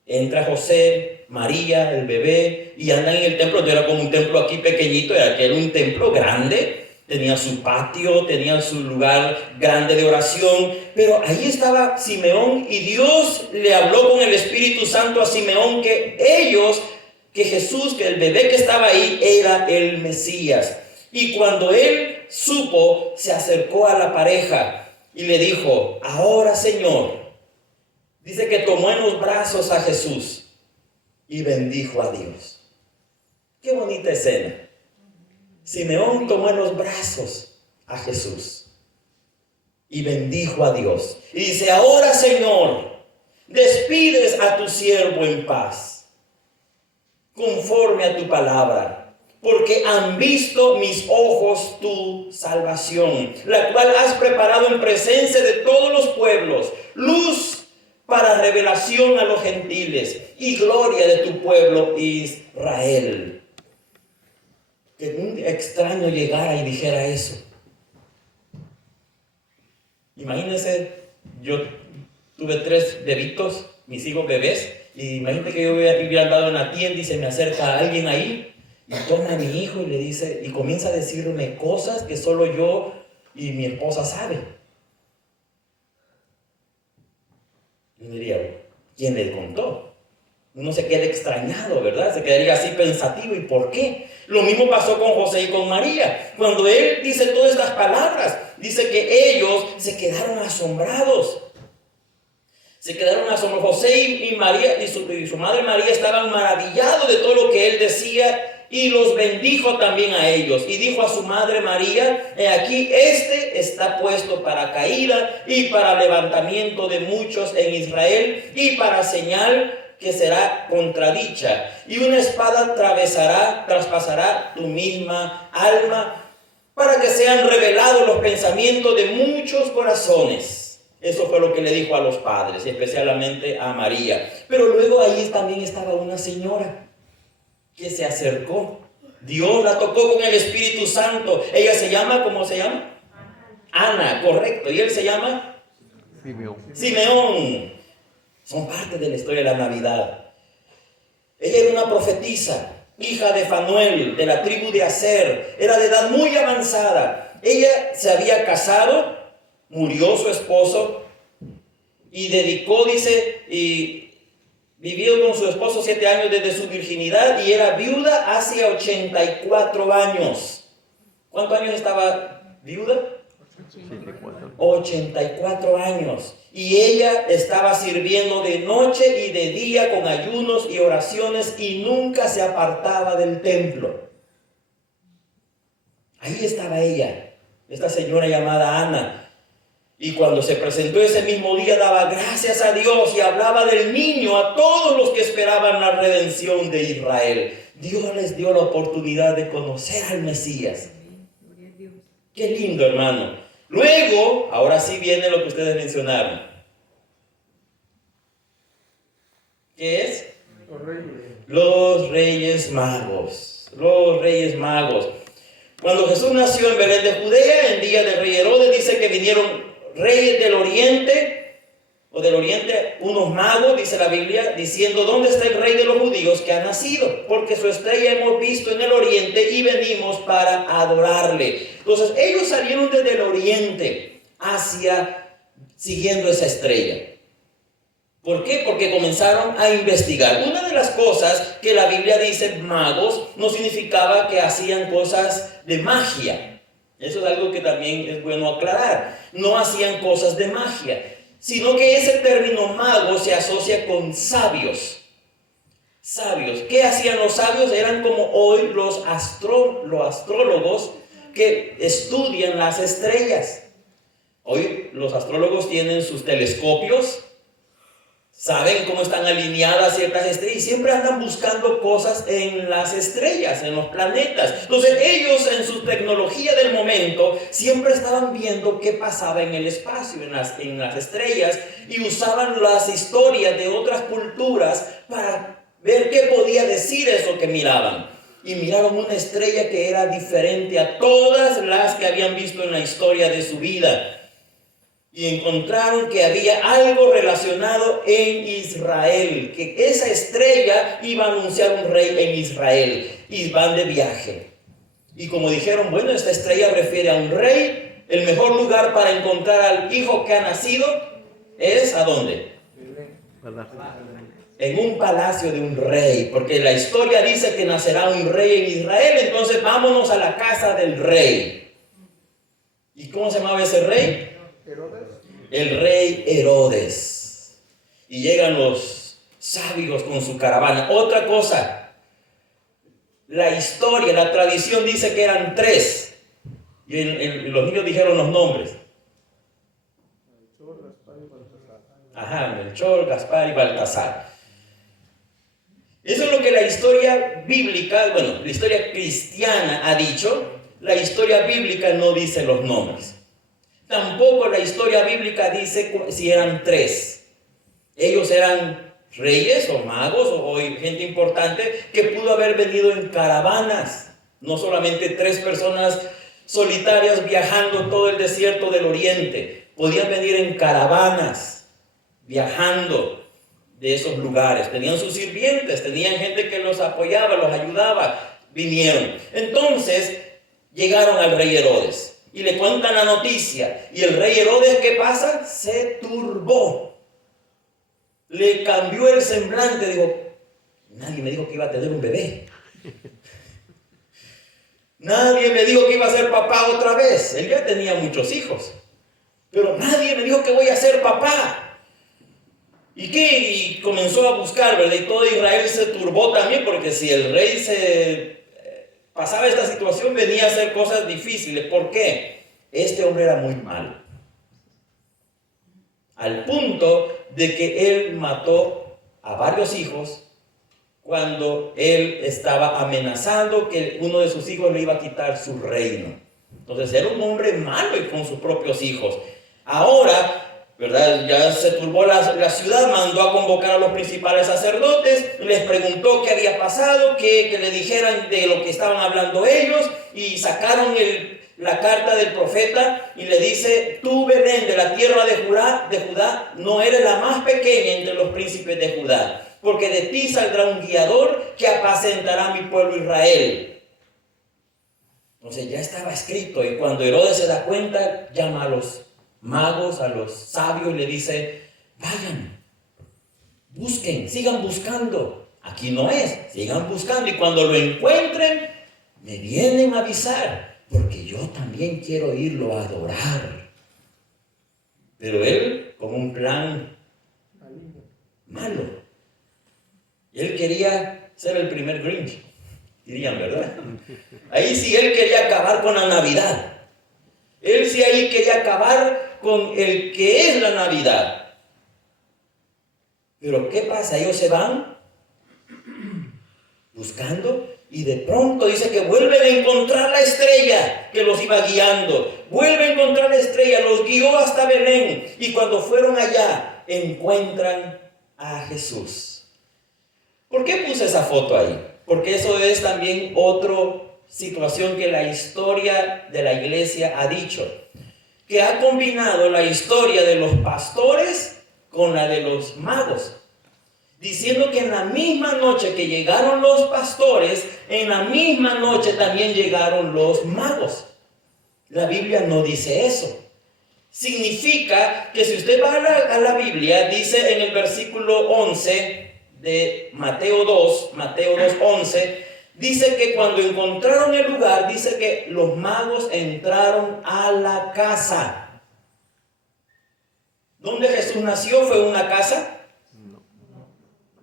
entra José, María, el bebé, y andan en el templo, no era como un templo aquí pequeñito, era un templo grande, tenía su patio, tenía su lugar grande de oración, pero ahí estaba Simeón y Dios le habló con el Espíritu Santo a Simeón que Jesús, que el bebé que estaba ahí era el Mesías. Y cuando él supo, se acercó a la pareja y le dijo, ahora Señor, dice que tomó en los brazos a Jesús y bendijo a Dios. Qué bonita escena. Simeón tomó en los brazos a Jesús y bendijo a Dios. Y dice, ahora Señor, despides a tu siervo en paz, conforme a tu palabra, porque han visto mis ojos tu salvación, la cual has preparado en presencia de todos los pueblos, luz para revelación a los gentiles y gloria de tu pueblo Israel. Que un extraño llegara y dijera eso. Imagínense, yo tuve 3 bebitos, mis hijos bebés, y imagínate que yo hubiera andado en la tienda y se me acerca alguien ahí y toma a mi hijo y le dice, y comienza a decirme cosas que solo yo y mi esposa saben. Yo diría, ¿quién le contó? Uno se queda extrañado, ¿verdad? Se quedaría así pensativo, ¿y por qué? Lo mismo pasó con José y con María. Cuando él dice todas estas palabras, dice que ellos se quedaron asombrados. José y María y su madre María estaban maravillados de todo lo que él decía y los bendijo también a ellos. Y dijo a su madre María, he aquí este está puesto para caída y para levantamiento de muchos en Israel y para señal que será contradicha. Y una espada traspasará tu misma alma para que sean revelados los pensamientos de muchos corazones. Eso fue lo que le dijo a los padres, y especialmente a María. Pero luego ahí también estaba una señora que se acercó. Dios la tocó con el Espíritu Santo. Ella se llama, ¿cómo se llama? Ana, correcto. Y él se llama Simeón. Son parte de la historia de la Navidad. Ella era una profetisa, hija de Fanuel, de la tribu de Aser. Era de edad muy avanzada. Ella se había casado, murió su esposo y y vivió con su esposo 7 años desde su virginidad y era viuda hacia 84 años. ¿Cuántos años estaba viuda? 84 años. Y ella estaba sirviendo de noche y de día con ayunos y oraciones y nunca se apartaba del templo. Ahí estaba ella, esta señora llamada Ana. Y cuando se presentó ese mismo día, daba gracias a Dios y hablaba del niño a todos los que esperaban la redención de Israel. Dios les dio la oportunidad de conocer al Mesías. Qué lindo, hermano. Luego, ahora sí viene lo que ustedes mencionaron. ¿Qué es? Los reyes. Los Reyes Magos. Los Reyes Magos. Cuando Jesús nació en Belén de Judea, en día del rey Herodes, dice que vinieron reyes del oriente, unos magos, dice la Biblia, diciendo: ¿dónde está el rey de los judíos que ha nacido? Porque su estrella hemos visto en el oriente y venimos para adorarle. Entonces ellos salieron desde el oriente siguiendo esa estrella. ¿Por qué? Porque comenzaron a investigar. Una de las cosas que la Biblia dice magos no significaba que hacían cosas de magia. Eso es algo que también es bueno aclarar. No hacían cosas de magia, sino que ese término mago se asocia con sabios. Sabios. ¿Qué hacían los sabios? Eran como hoy los astrólogos que estudian las estrellas. Hoy los astrólogos tienen sus telescopios, saben cómo están alineadas ciertas estrellas y siempre andan buscando cosas en las estrellas, en los planetas. Entonces ellos, en su tecnología del momento, siempre estaban viendo qué pasaba en el espacio, en las estrellas, y usaban las historias de otras culturas para ver qué podía decir eso que miraban. Y miraron una estrella que era diferente a todas las que habían visto en la historia de su vida. Y encontraron que había algo relacionado en Israel, que esa estrella iba a anunciar un rey en Israel. Y van de viaje. Y como dijeron, bueno, esta estrella refiere a un rey. El mejor lugar para encontrar al hijo que ha nacido es ¿a dónde? En un palacio de un rey, porque la historia dice que nacerá un rey en Israel. Entonces vámonos a la casa del rey. ¿Y cómo se llamaba ese rey? Herodes. El rey Herodes. Y llegan los sabios con su caravana. Otra cosa, la historia, la tradición dice que eran 3. Y los niños dijeron los nombres. Melchor, Gaspar y Baltasar. Ajá, Melchor, Gaspar y Baltasar. Eso es lo que la historia bíblica, bueno, la historia cristiana ha dicho. La historia bíblica no dice los nombres. Tampoco la historia bíblica dice si eran 3. Ellos eran reyes o magos o gente importante que pudo haber venido en caravanas. No solamente 3 personas solitarias viajando todo el desierto del oriente. Podían venir en caravanas, viajando de esos lugares. Tenían sus sirvientes, tenían gente que los apoyaba, los ayudaba. Vinieron. Entonces llegaron al rey Herodes. Y le cuentan la noticia. Y el rey Herodes, ¿qué pasa? Se turbó. Le cambió el semblante. Dijo, nadie me dijo que iba a tener un bebé. Nadie me dijo que iba a ser papá otra vez. Él ya tenía muchos hijos. Pero nadie me dijo que voy a ser papá. ¿Y qué? Y comenzó a buscar, ¿verdad? Y todo Israel se turbó también, porque si el rey se pasaba esta situación, venía a hacer cosas difíciles. ¿Por qué? Este hombre era muy malo. Al punto de que él mató a varios hijos cuando él estaba amenazando que uno de sus hijos le iba a quitar su reino. Entonces era un hombre malo y con sus propios hijos. Ahora, ¿verdad? Ya se turbó la ciudad, mandó a convocar a los principales sacerdotes, les preguntó qué había pasado, que le dijeran de lo que estaban hablando ellos, y sacaron la carta del profeta y le dice: tú, Belén, de la tierra de Judá, no eres la más pequeña entre los príncipes de Judá, porque de ti saldrá un guiador que apacentará a mi pueblo Israel. Entonces ya estaba escrito, y cuando Herodes se da cuenta, llama a los magos, a los sabios, y le dice: vayan, busquen, sigan buscando. Aquí no es, sigan buscando, y cuando lo encuentren, me vienen a avisar, porque yo también quiero irlo a adorar. Pero él, con un plan malo, él quería ser el primer Grinch. dirían, ¿verdad? Ahí sí él quería acabar con la Navidad. Él sí ahí quería acabar con el que es la Navidad. Pero ¿qué pasa? Ellos se van buscando y de pronto dice que vuelven a encontrar la estrella que los iba guiando. Vuelven a encontrar la estrella, los guió hasta Belén. Y cuando fueron allá, encuentran a Jesús. ¿Por qué puse esa foto ahí? Porque eso es también otra situación que la historia de la iglesia ha dicho, que ha combinado la historia de los pastores con la de los magos, diciendo que en la misma noche que llegaron los pastores, en la misma noche también llegaron los magos. La Biblia no dice eso. Significa que si usted va a la Biblia, dice en el versículo 11 de Mateo 2:11, dice que cuando encontraron el lugar, dice que los magos entraron a la casa. ¿Dónde Jesús nació? ¿Fue una casa?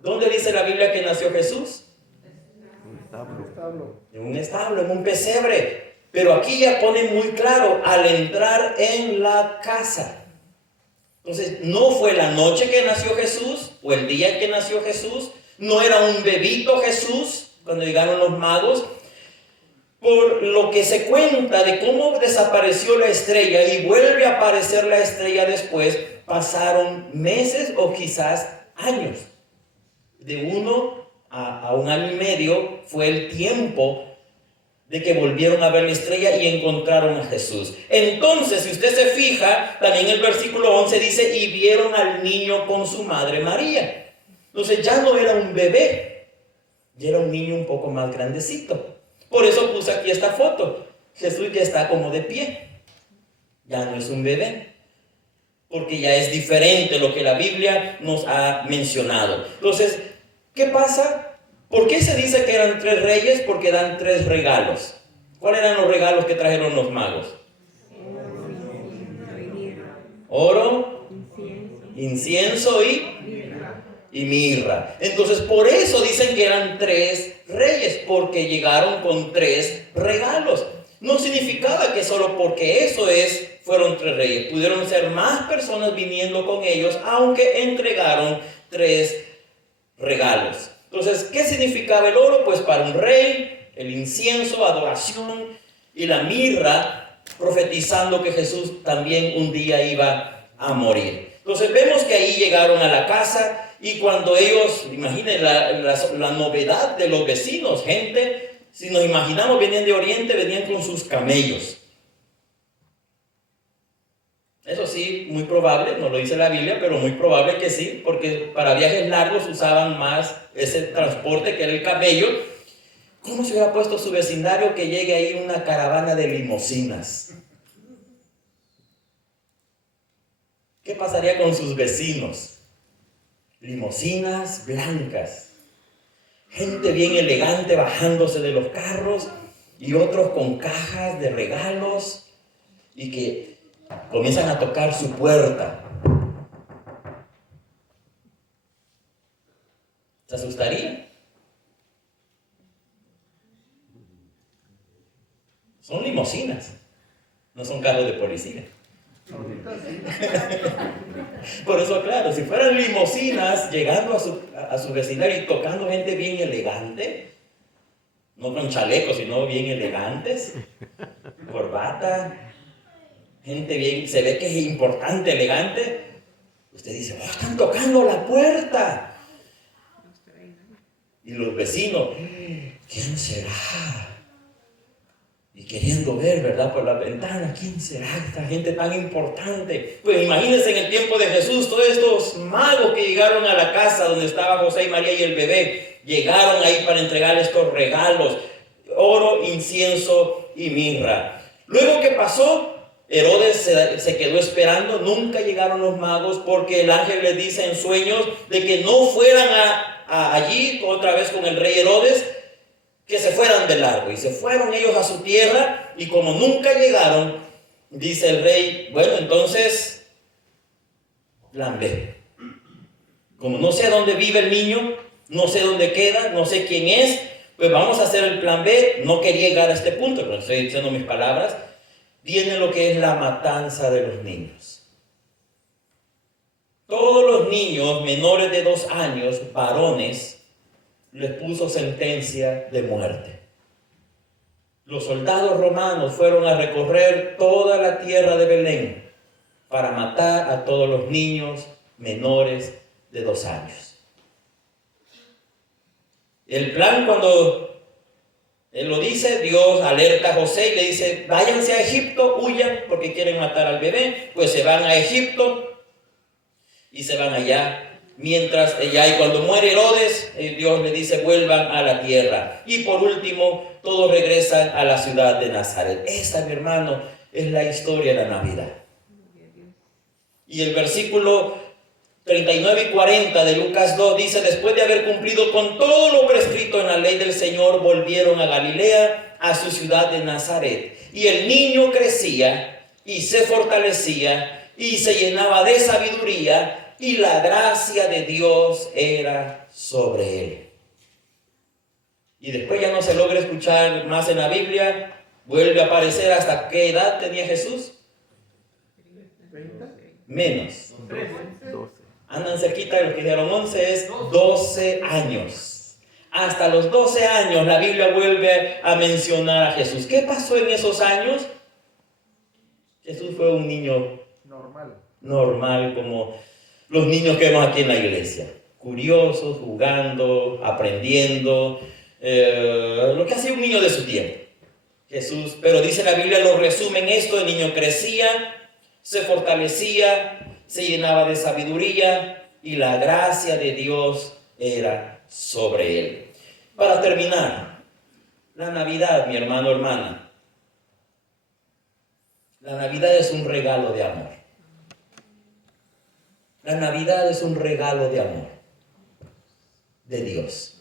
¿Dónde dice la Biblia que nació Jesús? En un establo, en un pesebre. Pero aquí ya pone muy claro, al entrar en la casa. Entonces, no fue la noche que nació Jesús, o el día en que nació Jesús. No era un bebito Jesús cuando llegaron los magos. Por lo que se cuenta de cómo desapareció la estrella y vuelve a aparecer la estrella después, pasaron meses o quizás años. De 1 a 1 año y medio fue el tiempo de que volvieron a ver la estrella y encontraron a Jesús. Entonces, si usted se fija, también el versículo 11 dice, y vieron al niño con su madre María. Entonces ya no era un bebé, ya era un niño un poco más grandecito. Por eso puse aquí esta foto. Jesús ya está como de pie. Ya no es un bebé, porque ya es diferente lo que la Biblia nos ha mencionado. Entonces, ¿qué pasa? ¿Por qué se dice que eran 3 reyes? Porque dan 3 regalos. ¿Cuáles eran los regalos que trajeron los magos? Oro, incienso y mirra. Entonces, por eso dicen que eran 3 reyes, porque llegaron con 3 regalos. No significaba que solo porque eso fueron 3 reyes. Pudieron ser más personas viniendo con ellos, aunque entregaron 3 regalos. Entonces, ¿qué significaba el oro? Pues para un rey, el incienso, adoración, y la mirra, profetizando que Jesús también un día iba a morir. Entonces vemos que ahí llegaron a la casa, y cuando ellos, imaginen la novedad de los vecinos, gente, si nos imaginamos, venían de Oriente, venían con sus camellos. Eso sí, muy probable, no lo dice la Biblia, pero muy probable que sí, porque para viajes largos usaban más ese transporte que era el camello. ¿Cómo se hubiera puesto su vecindario que llegue ahí una caravana de limusinas? ¿Qué pasaría con sus vecinos? Limusinas blancas, gente bien elegante bajándose de los carros y otros con cajas de regalos y que comienzan a tocar su puerta. ¿Se asustaría? Son limusinas, no son carros de policía. Por eso, claro, si fueran limusinas llegando a su vecindario y tocando gente bien elegante, no con chalecos, sino bien elegantes, corbata, gente bien, se ve que es importante, elegante, usted dice, oh, están tocando la puerta. Y los vecinos, ¿quién será? Y queriendo ver, ¿verdad? Por la ventana, ¿quién será esta gente tan importante? Pues imagínense en el tiempo de Jesús, todos estos magos que llegaron a la casa donde estaba José y María y el bebé, llegaron ahí para entregar estos regalos, oro, incienso y mirra. Luego, ¿qué pasó? Herodes se quedó esperando, nunca llegaron los magos porque el ángel les dice en sueños de que no fueran allí otra vez con el rey Herodes, que se fueran de largo. Y se fueron ellos a su tierra y como nunca llegaron, dice el rey, bueno, entonces, plan B. Como no sé dónde vive el niño, no sé dónde queda, no sé quién es, Pues vamos a hacer el plan B. No quería llegar a este punto, pero estoy diciendo mis palabras. Viene lo que es la matanza de los niños. Todos los niños menores de 2 años, varones, les puso sentencia de muerte. Los soldados romanos fueron a recorrer toda la tierra de Belén para matar a todos los niños menores de 2 años. El plan, cuando él lo dice, Dios alerta a José y le dice: váyanse a Egipto, huyan porque quieren matar al bebé. Pues se van a Egipto y se van allá. Mientras allá, y cuando muere Herodes, Dios le dice: vuelvan a la tierra. Y por último, todos regresan a la ciudad de Nazaret. Esa, mi hermano, es la historia de la Navidad. Y el versículo 39 y 40 de Lucas 2 dice: después de haber cumplido con todo lo prescrito en la ley del Señor, volvieron a Galilea, a su ciudad de Nazaret. Y el niño crecía y se fortalecía y se llenaba de sabiduría, y la gracia de Dios era sobre él. Y después ya no se logra escuchar más en la Biblia. Vuelve a aparecer. ¿Hasta qué edad tenía Jesús? 30. Menos. 12. Andan cerquita de lo que dijeron 11, es 12 años. Hasta los 12 años la Biblia vuelve a mencionar a Jesús. ¿Qué pasó en esos años? Jesús fue un niño normal, como los niños que vemos aquí en la iglesia. Curiosos, jugando, aprendiendo, lo que hacía un niño de su tiempo. Jesús, pero dice la Biblia, lo resume en esto: el niño crecía, se fortalecía, se llenaba de sabiduría, y la gracia de Dios era sobre él. Para terminar, la Navidad, mi hermano, hermana, la Navidad es un regalo de amor. La Navidad es un regalo de amor de Dios.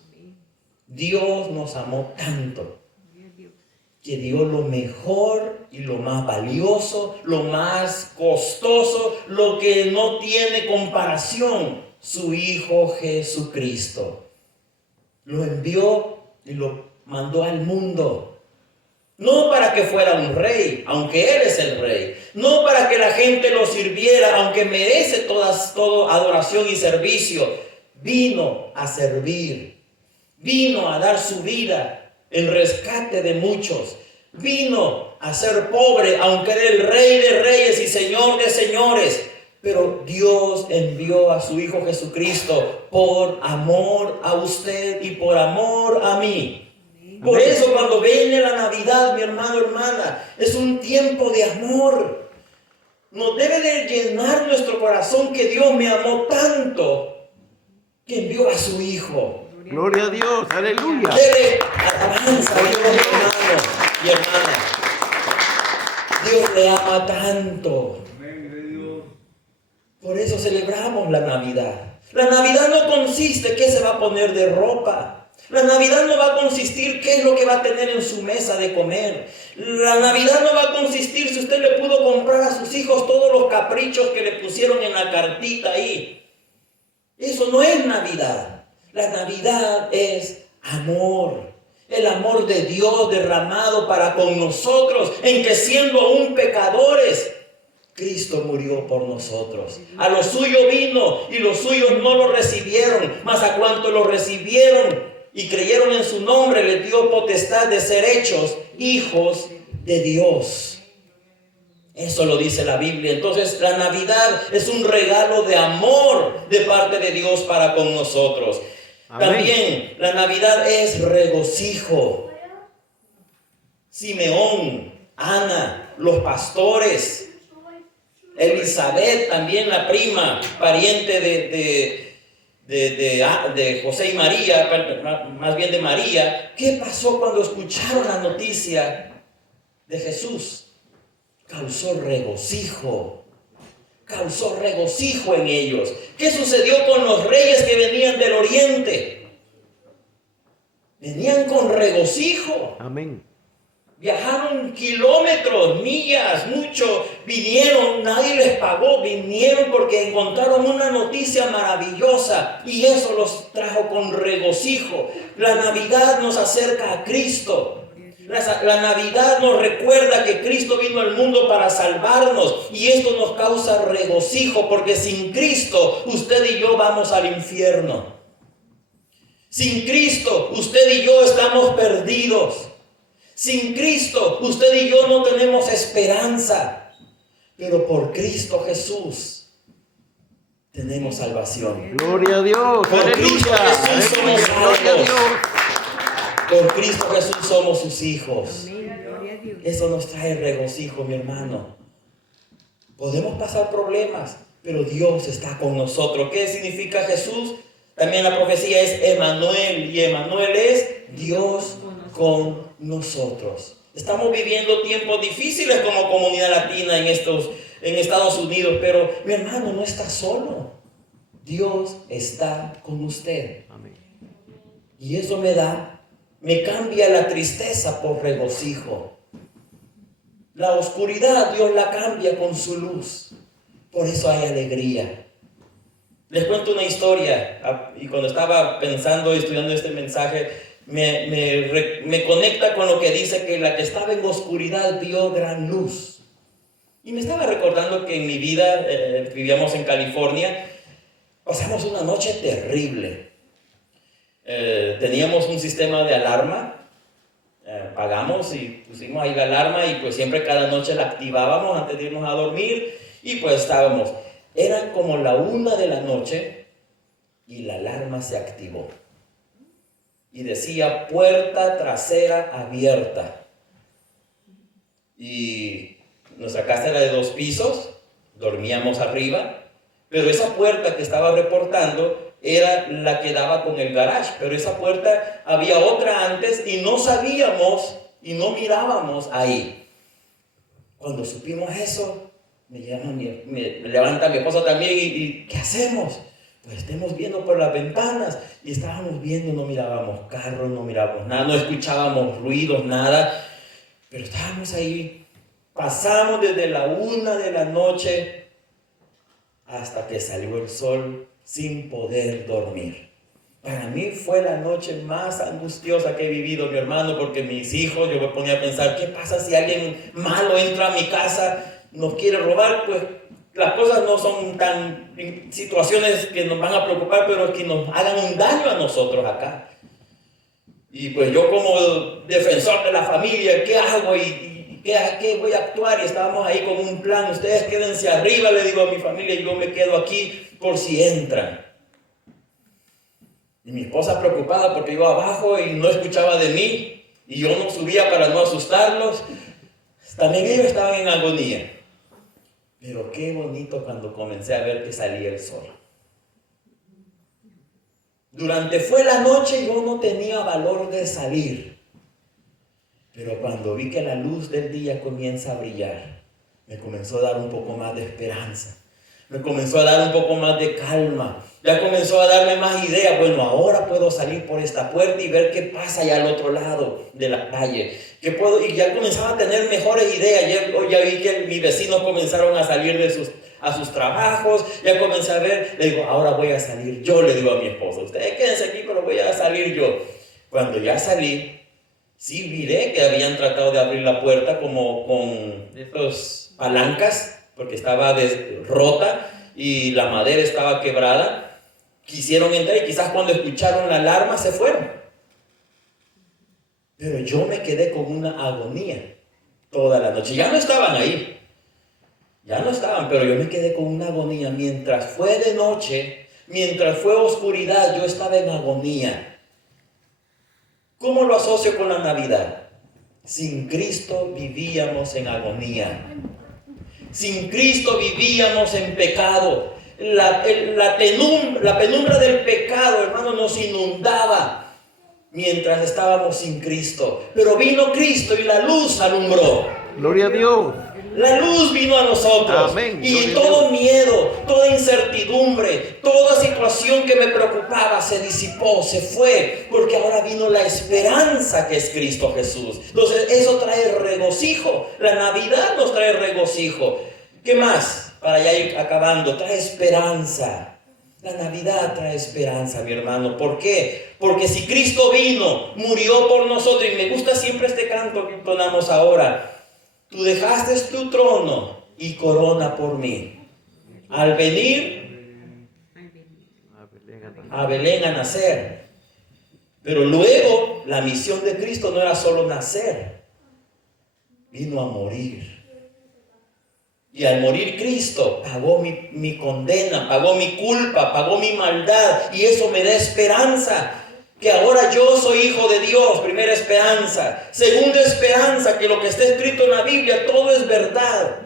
Dios nos amó tanto que dio lo mejor y lo más valioso, lo más costoso, lo que no tiene comparación: su Hijo Jesucristo. Lo envió y lo mandó al mundo. No para que fuera un rey, aunque Él es el rey. No para que la gente lo sirviera, aunque merece toda adoración y servicio. Vino a servir. Vino a dar su vida en rescate de muchos. Vino a ser pobre, aunque era el Rey de reyes y Señor de señores. Pero Dios envió a su Hijo Jesucristo por amor a usted y por amor a mí. Por eso cuando viene la Navidad, mi hermano, hermana, es un tiempo de amor. Nos debe de llenar nuestro corazón que Dios me amó tanto que envió a su Hijo. Gloria a Dios, aleluya. Dele alabanza a Dios, hermano y hermana. Dios le ama tanto. Por eso celebramos la Navidad. La Navidad no consiste qué se va a poner de ropa. La Navidad no va a consistir qué es lo que va a tener en su mesa de comer. La Navidad no va a consistir si usted le pudo comprar a sus hijos todos los caprichos que le pusieron en la cartita ahí. Eso no es Navidad. La Navidad es amor. El amor de Dios derramado para con nosotros, en que siendo aún pecadores, Cristo murió por nosotros. A lo suyo vino y los suyos no lo recibieron, mas a cuanto lo recibieron y creyeron en su nombre, les dio potestad de ser hechos hijos de Dios. Eso lo dice la Biblia. Entonces la Navidad es un regalo de amor de parte de Dios para con nosotros. Amén. También la Navidad es regocijo. Simeón, Ana, los pastores, Elizabeth, también la prima, pariente de José y María, más bien de María. ¿Qué pasó cuando escucharon la noticia de Jesús? Causó regocijo en ellos. ¿Qué sucedió con los reyes que venían del oriente? Venían con regocijo. Amén. Viajaron kilómetros, millas, mucho. Vinieron, nadie les pagó. Vinieron porque encontraron una noticia maravillosa. Y eso los trajo con regocijo. La Navidad nos acerca a Cristo. La Navidad nos recuerda que Cristo vino al mundo para salvarnos. Y esto nos causa regocijo. Porque sin Cristo, usted y yo vamos al infierno. Sin Cristo, usted y yo estamos perdidos. Sin Cristo, usted y yo no tenemos esperanza. Pero por Cristo Jesús tenemos salvación. Gloria a Dios. Por Cristo Jesús somos Gloria a salvos. Dios. Por Cristo Jesús somos sus hijos. Eso nos trae regocijo, mi hermano. Podemos pasar problemas, pero Dios está con nosotros. ¿Qué significa Jesús? También la profecía es Emmanuel, y Emmanuel es Dios con nosotros. Estamos viviendo tiempos difíciles como comunidad latina en Estados Unidos, pero mi hermano no está solo. Dios está con usted. Amén. Y eso me cambia la tristeza por regocijo. La oscuridad Dios la cambia con su luz. Por eso hay alegría. Les cuento una historia, y cuando estaba pensando y estudiando este mensaje, me conecta con lo que dice que la que estaba en oscuridad vio gran luz. Y me estaba recordando que en mi vida, vivíamos en California, pasamos una noche terrible. Teníamos un sistema de alarma, pagamos y pusimos ahí la alarma y pues siempre cada noche la activábamos antes de irnos a dormir y pues estábamos. Era como la 1 de la noche y la alarma se activó. Y decía puerta trasera abierta. Y nuestra casa era de 2 pisos, dormíamos arriba, pero esa puerta que estaba reportando era la que daba con el garage, pero esa puerta había otra antes y no sabíamos y no mirábamos ahí. Cuando supimos eso, me levanta mi esposa también y ¿qué hacemos? Pues estemos viendo por las ventanas. Y estábamos viendo, no mirábamos carros, no mirábamos nada, no escuchábamos ruidos, nada. Pero estábamos ahí, pasamos desde la 1 de la noche hasta que salió el sol sin poder dormir. Para mí fue la noche más angustiosa que he vivido, mi hermano, porque mis hijos, yo me ponía a pensar, ¿qué pasa si alguien malo entra a mi casa, nos quiere robar? Pues las cosas no son tan situaciones que nos van a preocupar, pero que nos hagan un daño a nosotros acá. Y pues yo como defensor de la familia, ¿qué hago? ¿Y qué voy a actuar? Y estábamos ahí con un plan. Ustedes quédense arriba, le digo a mi familia, y yo me quedo aquí por si entran. Y mi esposa preocupada porque iba abajo y no escuchaba de mí. Y yo no subía para no asustarlos. También ellos estaban en agonía. Pero qué bonito cuando comencé a ver que salía el sol. Fue la noche yo no tenía valor de salir. Pero cuando vi que la luz del día comienza a brillar, me comenzó a dar un poco más de esperanza. Me comenzó a dar un poco más de calma. Ya comenzó a darme más ideas. Bueno, ahora puedo salir por esta puerta y ver qué pasa allá al otro lado de la calle. Y ya comenzaba a tener mejores ideas. Ya vi que mis vecinos comenzaron a salir a sus trabajos. Ya comencé a ver. Le digo, ahora voy a salir yo, le digo a mi esposa. Ustedes quédense aquí, pero voy a salir yo. Cuando ya salí, sí miré que habían tratado de abrir la puerta como con estas palancas, porque estaba rota y la madera estaba quebrada. Quisieron entrar y quizás cuando escucharon la alarma se fueron. Pero yo me quedé con una agonía toda la noche. Ya no estaban ahí. Ya no estaban, pero yo me quedé con una agonía. Mientras fue de noche, mientras fue oscuridad, yo estaba en agonía. ¿Cómo lo asocio con la Navidad? Sin Cristo vivíamos en agonía. Sin Cristo vivíamos en pecado. La penumbra del pecado, hermano, nos inundaba. mientras estábamos sin Cristo. Pero vino Cristo y la luz alumbró. Gloria a Dios. La luz vino a nosotros. Amén. Y Gloria a todo Dios. miedo, toda incertidumbre, toda situación que me preocupaba se disipó, se fue, porque ahora vino la esperanza que es Cristo Jesús. Entonces eso trae regocijo. La Navidad nos trae regocijo. ¿Qué más? Para ya ir acabando, trae esperanza. La Navidad trae esperanza, mi hermano. ¿Por qué? Porque si Cristo vino, murió por nosotros, y me gusta siempre este canto que entonamos ahora. Tú dejaste tu trono y corona por mí. Al venir a Belén a nacer. Pero luego la misión de Cristo no era solo nacer. Vino a morir. Y al morir Cristo pagó mi condena, pagó mi culpa, pagó mi maldad. Y eso me da esperanza. Que ahora yo soy hijo de Dios, primera esperanza. Segunda esperanza, que lo que está escrito en la Biblia, todo es verdad.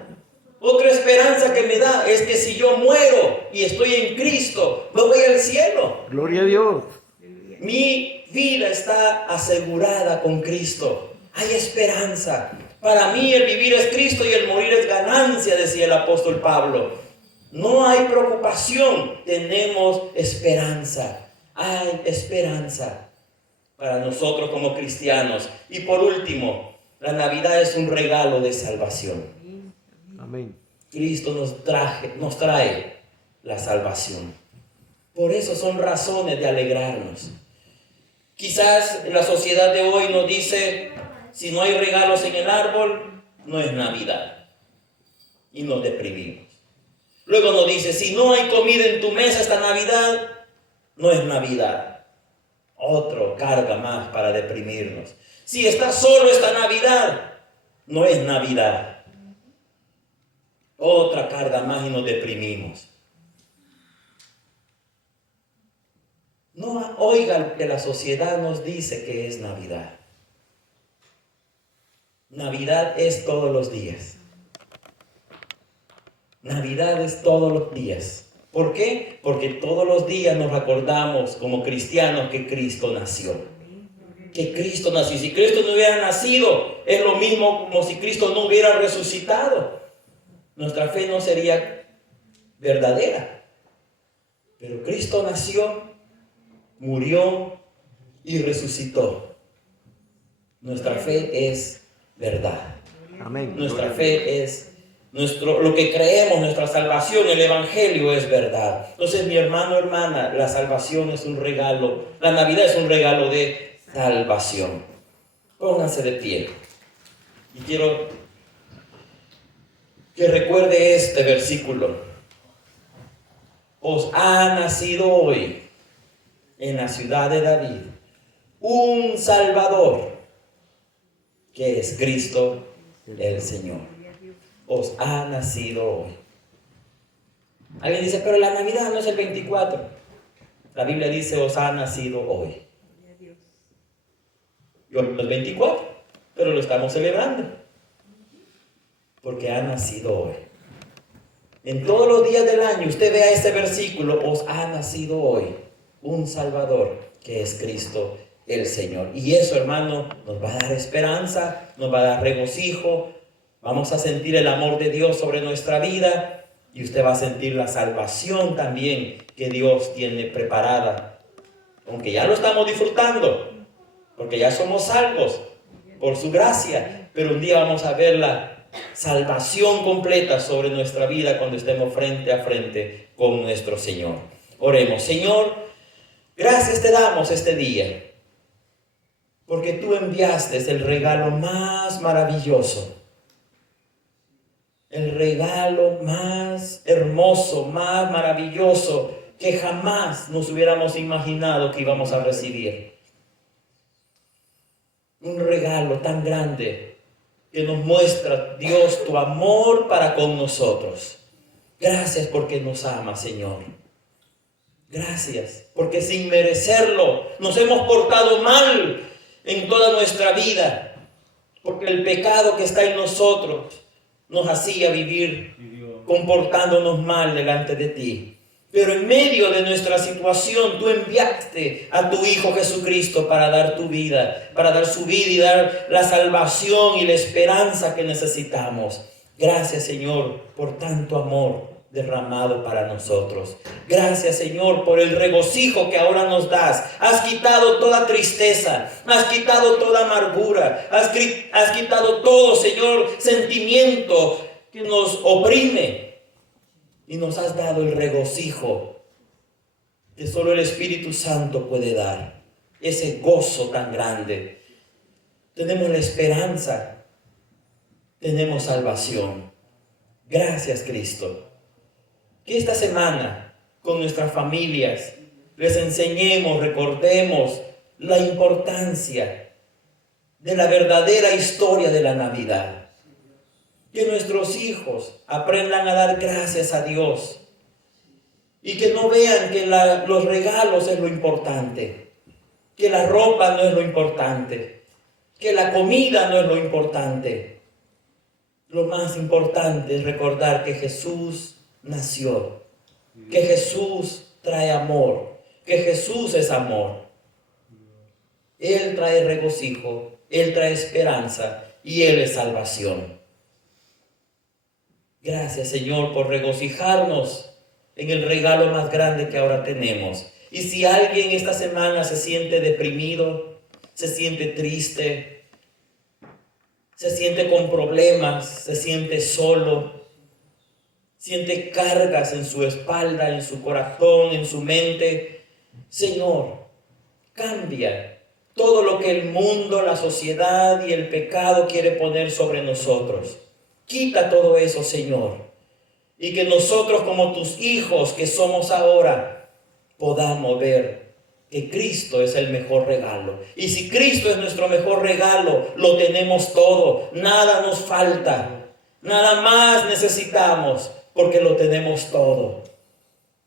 Otra esperanza que me da es que si yo muero y estoy en Cristo, me voy al cielo. Gloria a Dios. Mi vida está asegurada con Cristo. Hay esperanza. Para mí el vivir es Cristo y el morir es ganancia, decía el apóstol Pablo. No hay preocupación, tenemos esperanza. Hay esperanza para nosotros como cristianos. Y por último, la Navidad es un regalo de salvación. Amén. Cristo nos trae la salvación. Por eso son razones de alegrarnos. Quizás la sociedad de hoy nos dice, si no hay regalos en el árbol, no es Navidad. Y nos deprimimos. Luego nos dice, si no hay comida en tu mesa esta Navidad, no es Navidad. Otro carga más para deprimirnos. Si estás solo esta Navidad, no es Navidad. Otra carga más y nos deprimimos. No oiga lo que la sociedad nos dice que es Navidad. Navidad es todos los días. Navidad es todos los días. ¿Por qué? Porque todos los días nos recordamos como cristianos que Cristo nació. Que Cristo nació. Si Cristo no hubiera nacido, es lo mismo como si Cristo no hubiera resucitado. Nuestra fe no sería verdadera. Pero Cristo nació, murió y resucitó. Nuestra fe es verdad. Amén. Nuestra fe es lo que creemos, nuestra salvación, el Evangelio es verdad. Entonces, mi hermano, hermana, la salvación es un regalo. La Navidad es un regalo de salvación. Pónganse de pie. Y quiero que recuerde este versículo. Os ha nacido hoy en la ciudad de David un Salvador, que es Cristo el Señor. Os ha nacido hoy. Alguien dice, pero la Navidad no es el 24. La Biblia dice, os ha nacido hoy. Yo no es 24, pero lo estamos celebrando. Porque ha nacido hoy. En todos los días del año, usted vea este versículo, os ha nacido hoy un Salvador, que es Cristo el Señor. Y eso, hermano, nos va a dar esperanza, nos va a dar regocijo. Vamos a sentir el amor de Dios sobre nuestra vida y usted va a sentir la salvación también que Dios tiene preparada. Aunque ya lo estamos disfrutando, porque ya somos salvos por su gracia, pero un día vamos a ver la salvación completa sobre nuestra vida cuando estemos frente a frente con nuestro Señor. Oremos. Señor, gracias te damos este día, porque tú enviaste el regalo más maravilloso. El regalo más hermoso, más maravilloso que jamás nos hubiéramos imaginado que íbamos a recibir. Un regalo tan grande que nos muestra, Dios, tu amor para con nosotros. Gracias porque nos amas, Señor. Gracias porque sin merecerlo nos hemos portado mal en toda nuestra vida. Porque el pecado que está en nosotros nos hacía vivir comportándonos mal delante de ti. Pero en medio de nuestra situación, tú enviaste a tu Hijo Jesucristo para dar tu vida, para dar su vida y dar la salvación y la esperanza que necesitamos. Gracias, Señor, por tanto amor derramado para nosotros. Gracias, Señor, por el regocijo que ahora nos das. Has quitado toda tristeza, has quitado toda amargura, has quitado todo, Señor, sentimiento que nos oprime. Y nos has dado el regocijo que solo el Espíritu Santo puede dar. Ese gozo tan grande. Tenemos la esperanza. Tenemos salvación. Gracias, Cristo. Que esta semana con nuestras familias les enseñemos, recordemos la importancia de la verdadera historia de la Navidad. Que nuestros hijos aprendan a dar gracias a Dios y que no vean que los regalos es lo importante, que la ropa no es lo importante, que la comida no es lo importante. Lo más importante es recordar que Jesús nació, que Jesús trae amor, que Jesús es amor. Él trae regocijo, Él trae esperanza y Él es salvación. Gracias, Señor, por regocijarnos en el regalo más grande que ahora tenemos. Y si alguien esta semana se siente deprimido, se siente triste, se siente con problemas, se siente solo, siente cargas en su espalda, en su corazón, en su mente, Señor, cambia todo lo que el mundo, la sociedad y el pecado quiere poner sobre nosotros. Quita todo eso, Señor, y que nosotros como tus hijos que somos ahora podamos ver que Cristo es el mejor regalo. Y si Cristo es nuestro mejor regalo, lo tenemos todo, nada nos falta, nada más necesitamos, porque lo tenemos todo.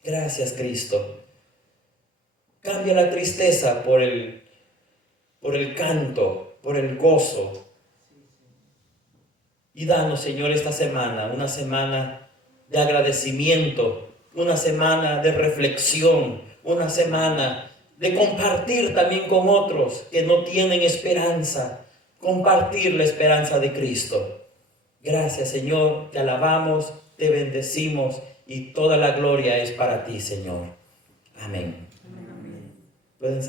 Gracias, Cristo. Cambia la tristeza por el canto, por el gozo. Y danos, Señor, esta semana, una semana de agradecimiento, una semana de reflexión, una semana de compartir también con otros que no tienen esperanza, compartir la esperanza de Cristo. Gracias, Señor, te alabamos, te bendecimos y toda la gloria es para ti, Señor. Amén. Pueden